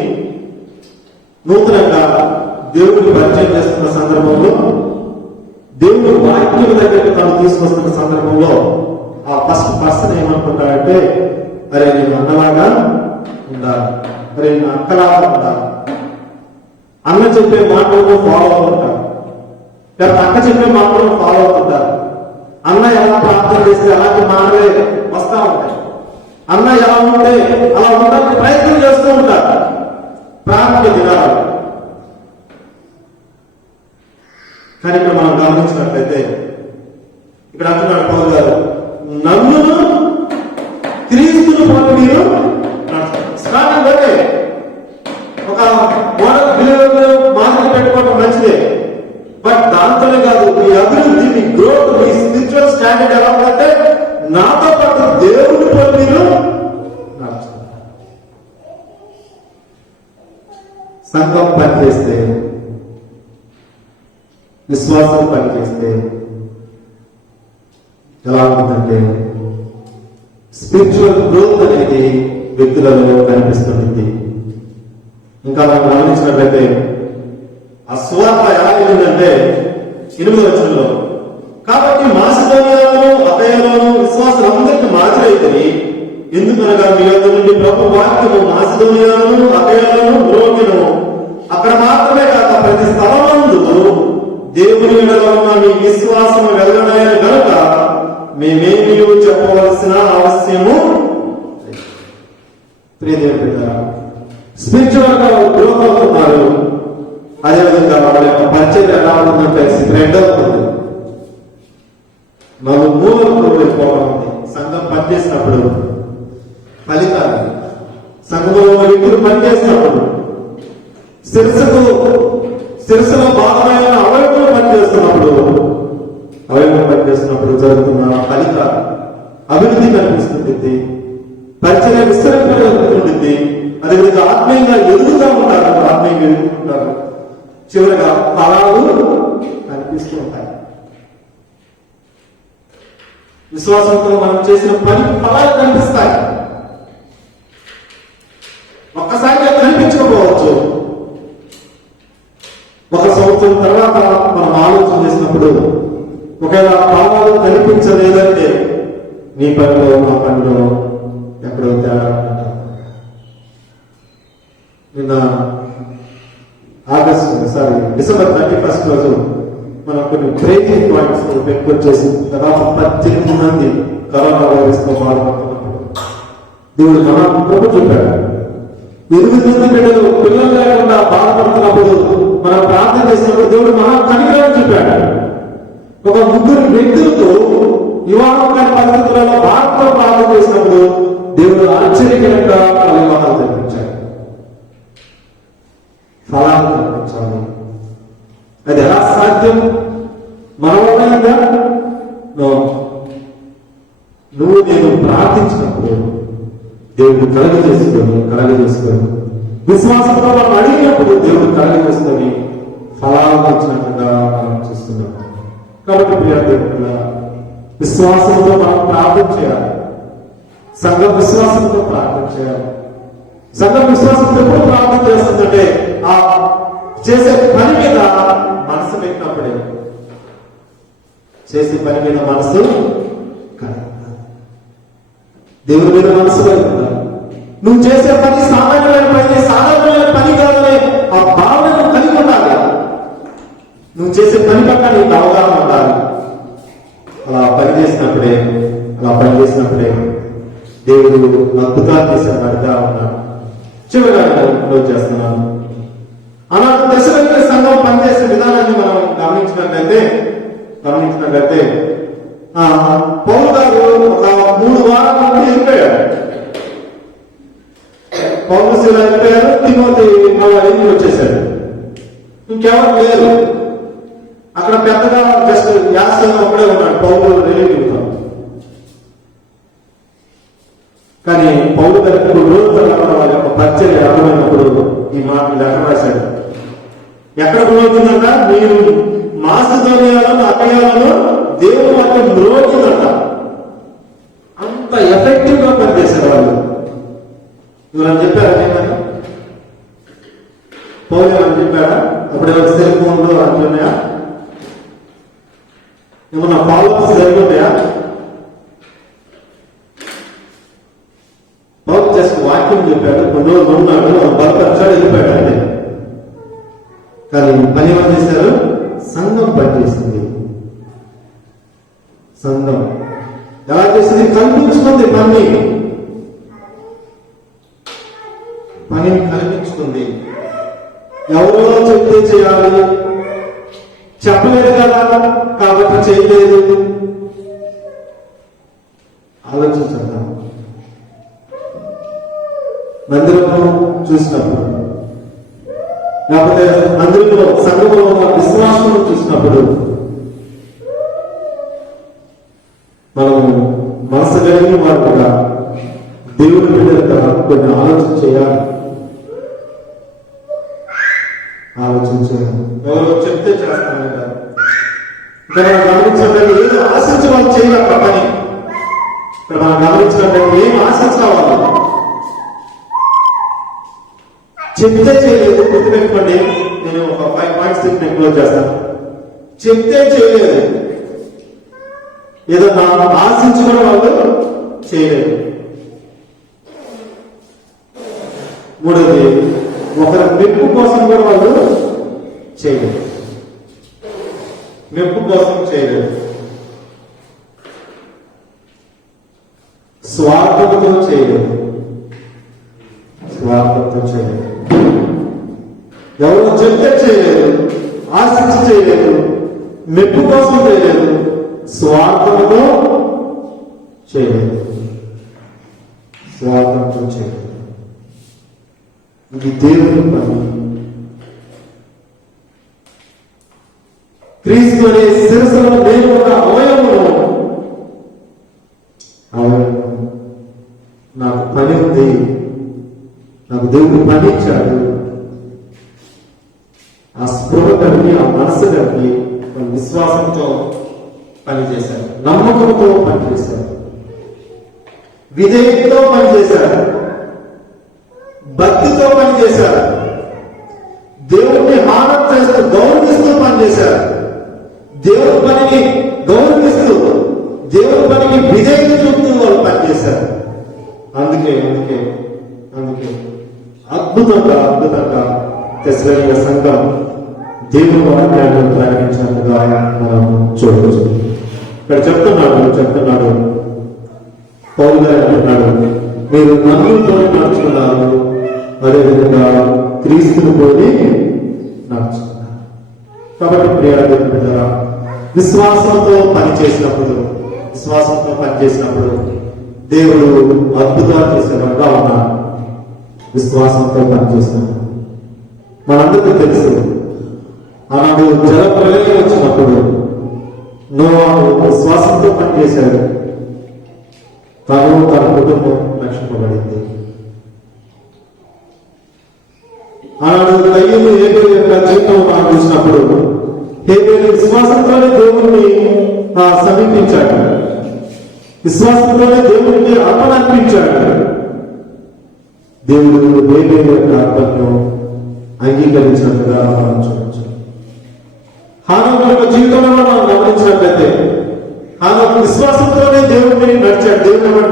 నూతనంగా దేవుడికి పరిచయం చేస్తున్న సందర్భంలో, దేవుడు వాక్యం దగ్గరికి తను తీసుకొస్తున్న సందర్భంలో ఆ ఫస్ట్ పర్సన్ ఏమనుకుంటాడంటే, అరే నేను అన్నలాగా ఉండాలి, అరే నేను అక్కలాగా ఉండాలి. అన్న చెప్పే మాటలను ఫాలో అవుతుంటారు, లేకపోతే అక్క చెప్పే మాటలను ఫాలో అవుతుంటారు. అన్న ఎలా ప్రార్థన చేస్తే అలాంటి మాటలే వస్తా ఉంటాయి. అన్న ఎలా ఉంటే అలా ఉండడానికి ప్రయత్నం చేస్తూ ఉంటారు ప్రారంభ దినాలు. కానీ ఇక్కడ మనం గమనించినట్లయితే ఇక్కడ అంటున్నాడు పౌలు గారు, నన్నును క్రీస్తును పోలి మీరు స్టార్టింగ్ అంటే ఒక మోడల్ బిలీవర్ మాదిరి పెట్టుకోవడం మంచిదే. బట్ దాంతోనే కాదు, మీ అభివృద్ధి, మీ గ్రోత్, మీ స్పిరిచువల్ స్టాండర్డ్ ఎలా ఉందంటే నాతో పాటు దేవుని పోలి మీరు సంఘం పనిచేస్తే, విశ్వాసం పనిచేస్తే ఎలా ఉంటుందంటే స్పిరిచువల్ గ్రోత్ అనేది వ్యక్తులలో కనిపిస్తుంది. ఇంకా మనం గమనించినట్లయితే ఆ సువార్త ఎలా ఉందంటే 8వ వచనంలో, కాబట్టి మాసిదోనియాలోను అఖాయలోను విశ్వాసులందరికీ మాదిరైతే, ఎందుకనగా మీ యొద్ద నుండి ప్రభు వాక్యము మాసిదోనియాలోను అఖాయలోను మ్రోగెను. అక్కడ మాత్రమే కాక ప్రతి స్థలమందు దేవుని ఎడల ఉన్న మీ విశ్వాసము వెల్లడైన కనుక మేమేమీ చెప్పవలసిన అవశ్యము. స్పిరిచువల్ గా గ్రోత్ అవుతున్నారు. అదేవిధంగా వాళ్ళ యొక్క పరిచయం ఎలా ఉంటుందంటే స్ప్రెడ్ అవుతుంది, మూలకు వెళ్ళిపోవడం ఉంది. సంఘం పనిచేసినప్పుడు ఫలితాలు, సంఘంలో వ్యక్తులు పనిచేసినప్పుడు, శిరస్సులో భాగమైన అవయవం పనిచేస్తున్నప్పుడు జరుగుతున్న ఫలితాలు, అభివృద్ధి కనిపిస్తుంది, పరిచయం విస్తరింపబడుతుంది. అదేవిధంగా ఆత్మీయంగా ఎదుగుతూ ఉంటారు. చివరిగా ఫలాలు కనిపిస్తూ ఉంటాయి. విశ్వాసంతో మనం చేసిన పని ఫలాలు కనిపిస్తాయి. ఒక్కసారిగా కనిపించకపోవచ్చు. ఒక సంవత్సరం తర్వాత మనం ఆలోచన చేసినప్పుడు ఒకవేళ ఫలాలు కనిపించలేదంటే నీ పనిలో మా పనిలో ఎక్కడో తేడా ఉంటాం. నిన్న డిసెంబర్ 31 రోజు మనం కొన్ని బ్రేకింగ్ పాయింట్స్ పెట్టుకొచ్చేసి దాదాపు 18 మంది కరోనా వైరస్ తో బాధపడుతున్నప్పుడు దేవుడు మన ప్రభు చెప్పాడు. 8 మంది పిల్లలు లేకుండా బాధపడుతున్నప్పుడు మనం ప్రార్థన చేసినప్పుడు దేవుడు మహా కనికరం చెప్పాడు. ఒక 3 వ్యక్తులతో వివాహం కాని పరిస్థితులలో భారతలో ప్రార్థన చేసినప్పుడు దేవుడు ఆశ్చర్యకరంగా వాళ్ళ వివాహాలు తెప్పించాడు. ఫలాలు కనిపించాలి. అది ఎలా సాధ్యం? మన వల్ల నువ్వు నేను ప్రార్థించినప్పుడు దేవుడు కలగజేసుకొని విశ్వాసంతో మనం అడిగినప్పుడు దేవుడు కలగజేసుకొని ఫలాలు వచ్చినట్టుగా మనం చూస్తున్నాం. కాబట్టి ప్రియాదేవుల విశ్వాసంతో మనం ప్రార్థన చేయాలి. సంఘం విశ్వాసంతో ప్రార్థన చేయాలి. సంఘం విశ్వాసంతో ఎప్పుడు ప్రార్థన చేస్తుందంటే ఆ చేసే పని మీద మనసు పెట్టినప్పుడే. చేసే పని మీద మనసు దేవుడి మీద మనసు పెడుతున్నా. నువ్వు చేసే పని సాధారణమైన పని కాదనే ఆ భావనను కలిగి ఉండాలి. నువ్వు చేసే పని పట్ల నీకు అవగాహన ఉండాలి. అలా పనిచేసినప్పుడే దేవుడు అద్భుతాలు చేసేవాడిగా ఉన్నాడు. చివరిగా క్లోజ్ చేస్తున్నాను. అలాంటి దశలో సంఘం పనిచేసే విధానాన్ని మనం గమనించినట్లయితే పౌలు గారు ఒక 3 వారాల నుండి వెళ్ళిపోయాడు. పౌలు శిల వెళ్ళిపోయారు. తిమోతి ఇంటికి వచ్చేసాడు. ఇంకెవరు లేరు అక్కడ. పెద్దగా జస్ట్ యాసం ఒకడే ఉన్నాడు పౌలు రిలేటివ్. కానీ పౌలు గారికి 3 రోజుల తర్వాత వాళ్ళ యొక్క పరిచయం అర్థమైనప్పుడు ఈ మాటలు లెక్క రాశాడు. ఎక్కడ గురవుతుందంట? మీరు మాసిదోనియాలను అకయాలను దేవుడు మాత్రం మ్రోగిందంట. అంత ఎఫెక్టివ్ గా పనిచేశారు వాళ్ళు. ఎవరని చెప్పారా? పౌలు ఏమని చెప్పాడా? అప్పుడు ఎవరు సెల్ ఫోన్లో అంటున్నాయా? ఏమన్నా ఫాలోవర్స్ జరుగుతాయా? పౌలు జస్ట్ వాక్యం చెప్పాడు. 2 రోజులు ఉన్నాడు, బలపరిచాడు, వెళ్ళిపోయాడు అంటే. కానీ పని ఏమని చేశారు? సంఘం పనిచేసింది. సంఘం ఎలా చేసింది? కల్పించుకుంది. పని కల్పించుకుంది. ఎవరో చెప్తే చేయాలి, చెప్పలేదు కదా కాబట్టి చేయలేదు. ఆలోచించండి. మందిరంలో చూసినప్పుడు, లేకపోతే మందిరంలో సంఘంలో ఉన్న విశ్వాసం చూసినప్పుడు మనం మనసు కలిగిన వారుగా దేవుని బిడ్డలుగా కొన్ని ఆలోచన చేయాలి. ఎవరో చెప్తే చేస్తాను కదా. ఇక్కడ మనం గమనించినట్లయితే ఏదో ఆశించి వాళ్ళు చేయాలి పని. ఇక్కడ మనం గమనించినట్లయితే ఏం ఆశించిన వాళ్ళు చెప్తే చేయలేదు. గుర్తుపెట్టుకోండి, నేను ఒక 5 పాయింట్స్ నేను క్లోజ్ చేస్తాను. చెప్తే చేయలేదు, ఏదో నా ఆశించుకున్న వాళ్ళు చేయలేదు. 3వది, ఒకరి మెప్పు కోసం కూడా వాళ్ళు చేయలేదు. స్వార్థంతో చేయలేదు. స్వార్థంతో చేయలేదు. ఎవరు చెప్తే చేయలేదు, ఆశించి చేయలేదు, మెప్పు కోసం చేయలేదు, స్వార్థంతో చేయలేదు. స్వార్థంతో చేయలేదు. ఇది దేవుని పని. క్రీస్తు అనే శిరస్సులో నేను ఒక అవయవము. నాకు పని ఉంది, నాకు దేవుడు పని ఇచ్చాడు. ఆ స్పృహ కలిగి, ఆ మనసు కలిగి విశ్వాసంతో పనిచేశారు, నమ్మకంతో పనిచేశారు, విధేయతతో పనిచేశారు, భక్తితో పనిచేశారు, దేవుడిని హానం చేస్తూ గౌరవిస్తూ పనిచేశారు, దేవుడి పనిని గౌరవిస్తూ దేవుడి పనికి విధేయత చూపుతూ వాళ్ళు పనిచేశారు. అందుకే అందుకే అందుకే అద్భుతంగా తెస్సలోనిక సంఘం దేవుని వాక్యాన్ని ప్రకటించినట్టుగా మనం చూడవచ్చు. ఇక్కడ చెప్తున్నాడు పౌలు గారు అంటున్నాడు, మీరు నన్నుతో నడుచుకున్నారు, అదేవిధంగా క్రీస్తుని పోలి నడుచుకున్నారు. కాబట్టి ప్రియాదేవుడు విశ్వాసంతో పనిచేసినప్పుడు దేవుడు అద్భుతాలు చేసేవాడుగా ఉన్నాడు. విశ్వాసంతో పనిచేసినప్పుడు మనందరికీ తెలుసు, ఆనాడు జల ప్రళయం వచ్చినప్పుడు నోవాహు విశ్వాసంతో పనిచేశాడు. తను తన కుటుంబం రక్షింపబడింది. ఆనాడు కయ్యూను హేబేలు యొక్క జీవితం మనం చూసినప్పుడు హేబేలు విశ్వాసంతోనే దేవుణ్ణి సమీపించాడు, విశ్వాసంతోనే దేవుడికి అర్పణ అర్పించాడు. దేవుడు హేబేలు యొక్క అర్పణను అంగీకరించినట్టుగా మనం చూడవచ్చు. హానోకు యొక్క జీవితంలో మనం గమనించినట్లయితే హానోకు విశ్వాసంతోనే దేవుడిని నడిచాడు, దేవుని బట్టి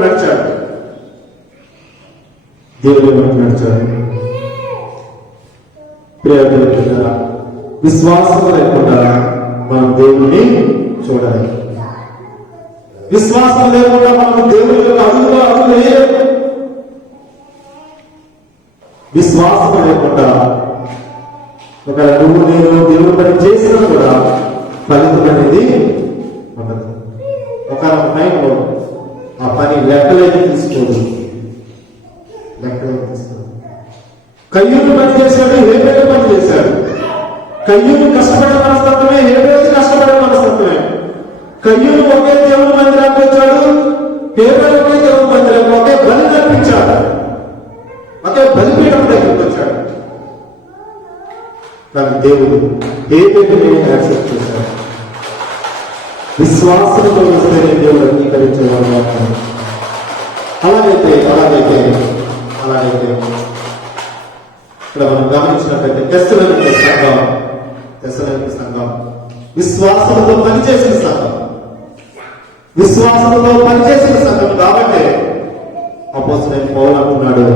నడిచాడు. ప్రియమైన విశ్వాసం లేకుండా మనం దేవుని చూడాలి. విశ్వాసం లేకుండా మనం దేవుని యొక్క అడుగు వేయలేము. విశ్వాసం లేకుండా ఒకవేళ నువ్వు నేను దేవుని పని చేసినా కూడా ఫలితం అనేది ఉండదు. ఒక టైంలో ఆ పని లెక్కలేని తీసుకోదు. కయ్యూను పని చేశాడు, హేబేలు పని చేశాడు. కయ్యూను కష్టపడే మనస్తత్వమే, హేబేలు కష్టపడే మనస్తత్వమే. కయ్యూను ఒకే దేవుని మందిరానికి వచ్చాడు, హేబేలు ఒకే దేవుని మందిరానికి ఒకే బలి నడిపించాడు, ఒకే బలిపీఠం దగ్గరికి వచ్చాడు. కానీ దేవుడు హేబేలుని యాక్సెప్ట్ చేశాడు. విశ్వాసంతో వస్తేనే దేవుడు అంగీకరించేవాడు. అలాగైతే ఇక్కడ మనం గమనించినట్లయితే తెస్సలోనిక సంఘం విశ్వాసంతో పనిచేసిన సంఘం కాబట్టి అపోస్తలుడైన పౌలు అంటున్నాడు,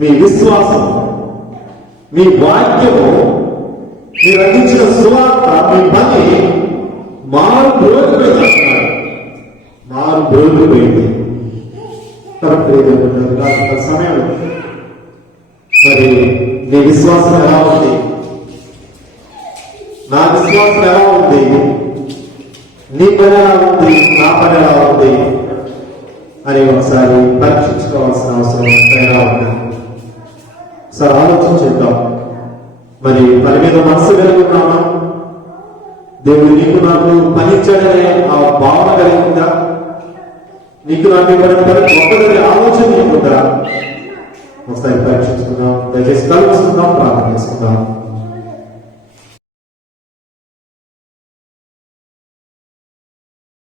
మీ విశ్వాసం, మీ వాక్యము, మీరు అందించిన సువార్త, మీ పని మారు బ్రోగిపోయింది. కాబట్టి సమయంలో మరి నీ విశ్వాసం ఎలా ఉంది, నా విశ్వాసం ఎలా ఉంది, నీ పని ఎలా ఉంది, నా పని ఎలా ఉంది అని ఒకసారి పరీక్షించుకోవాల్సిన అవసరం ఎలా ఉంది. సార్ ఆలోచన చేద్దాం. మరి పని మీద మనసు కలిగి ఉన్నామా? దేవుడు నీకు నాకు పని ఇచ్చాడనే ఆ భావన కలిగిందా? నీకు నాకు పని గొప్పదనే ఆలోచన నీకుందా? ఒకసారి పరీక్షించుకుందాం. దయచేసి కలుసుకుందాం, ప్రార్థన చేసుకుందాం.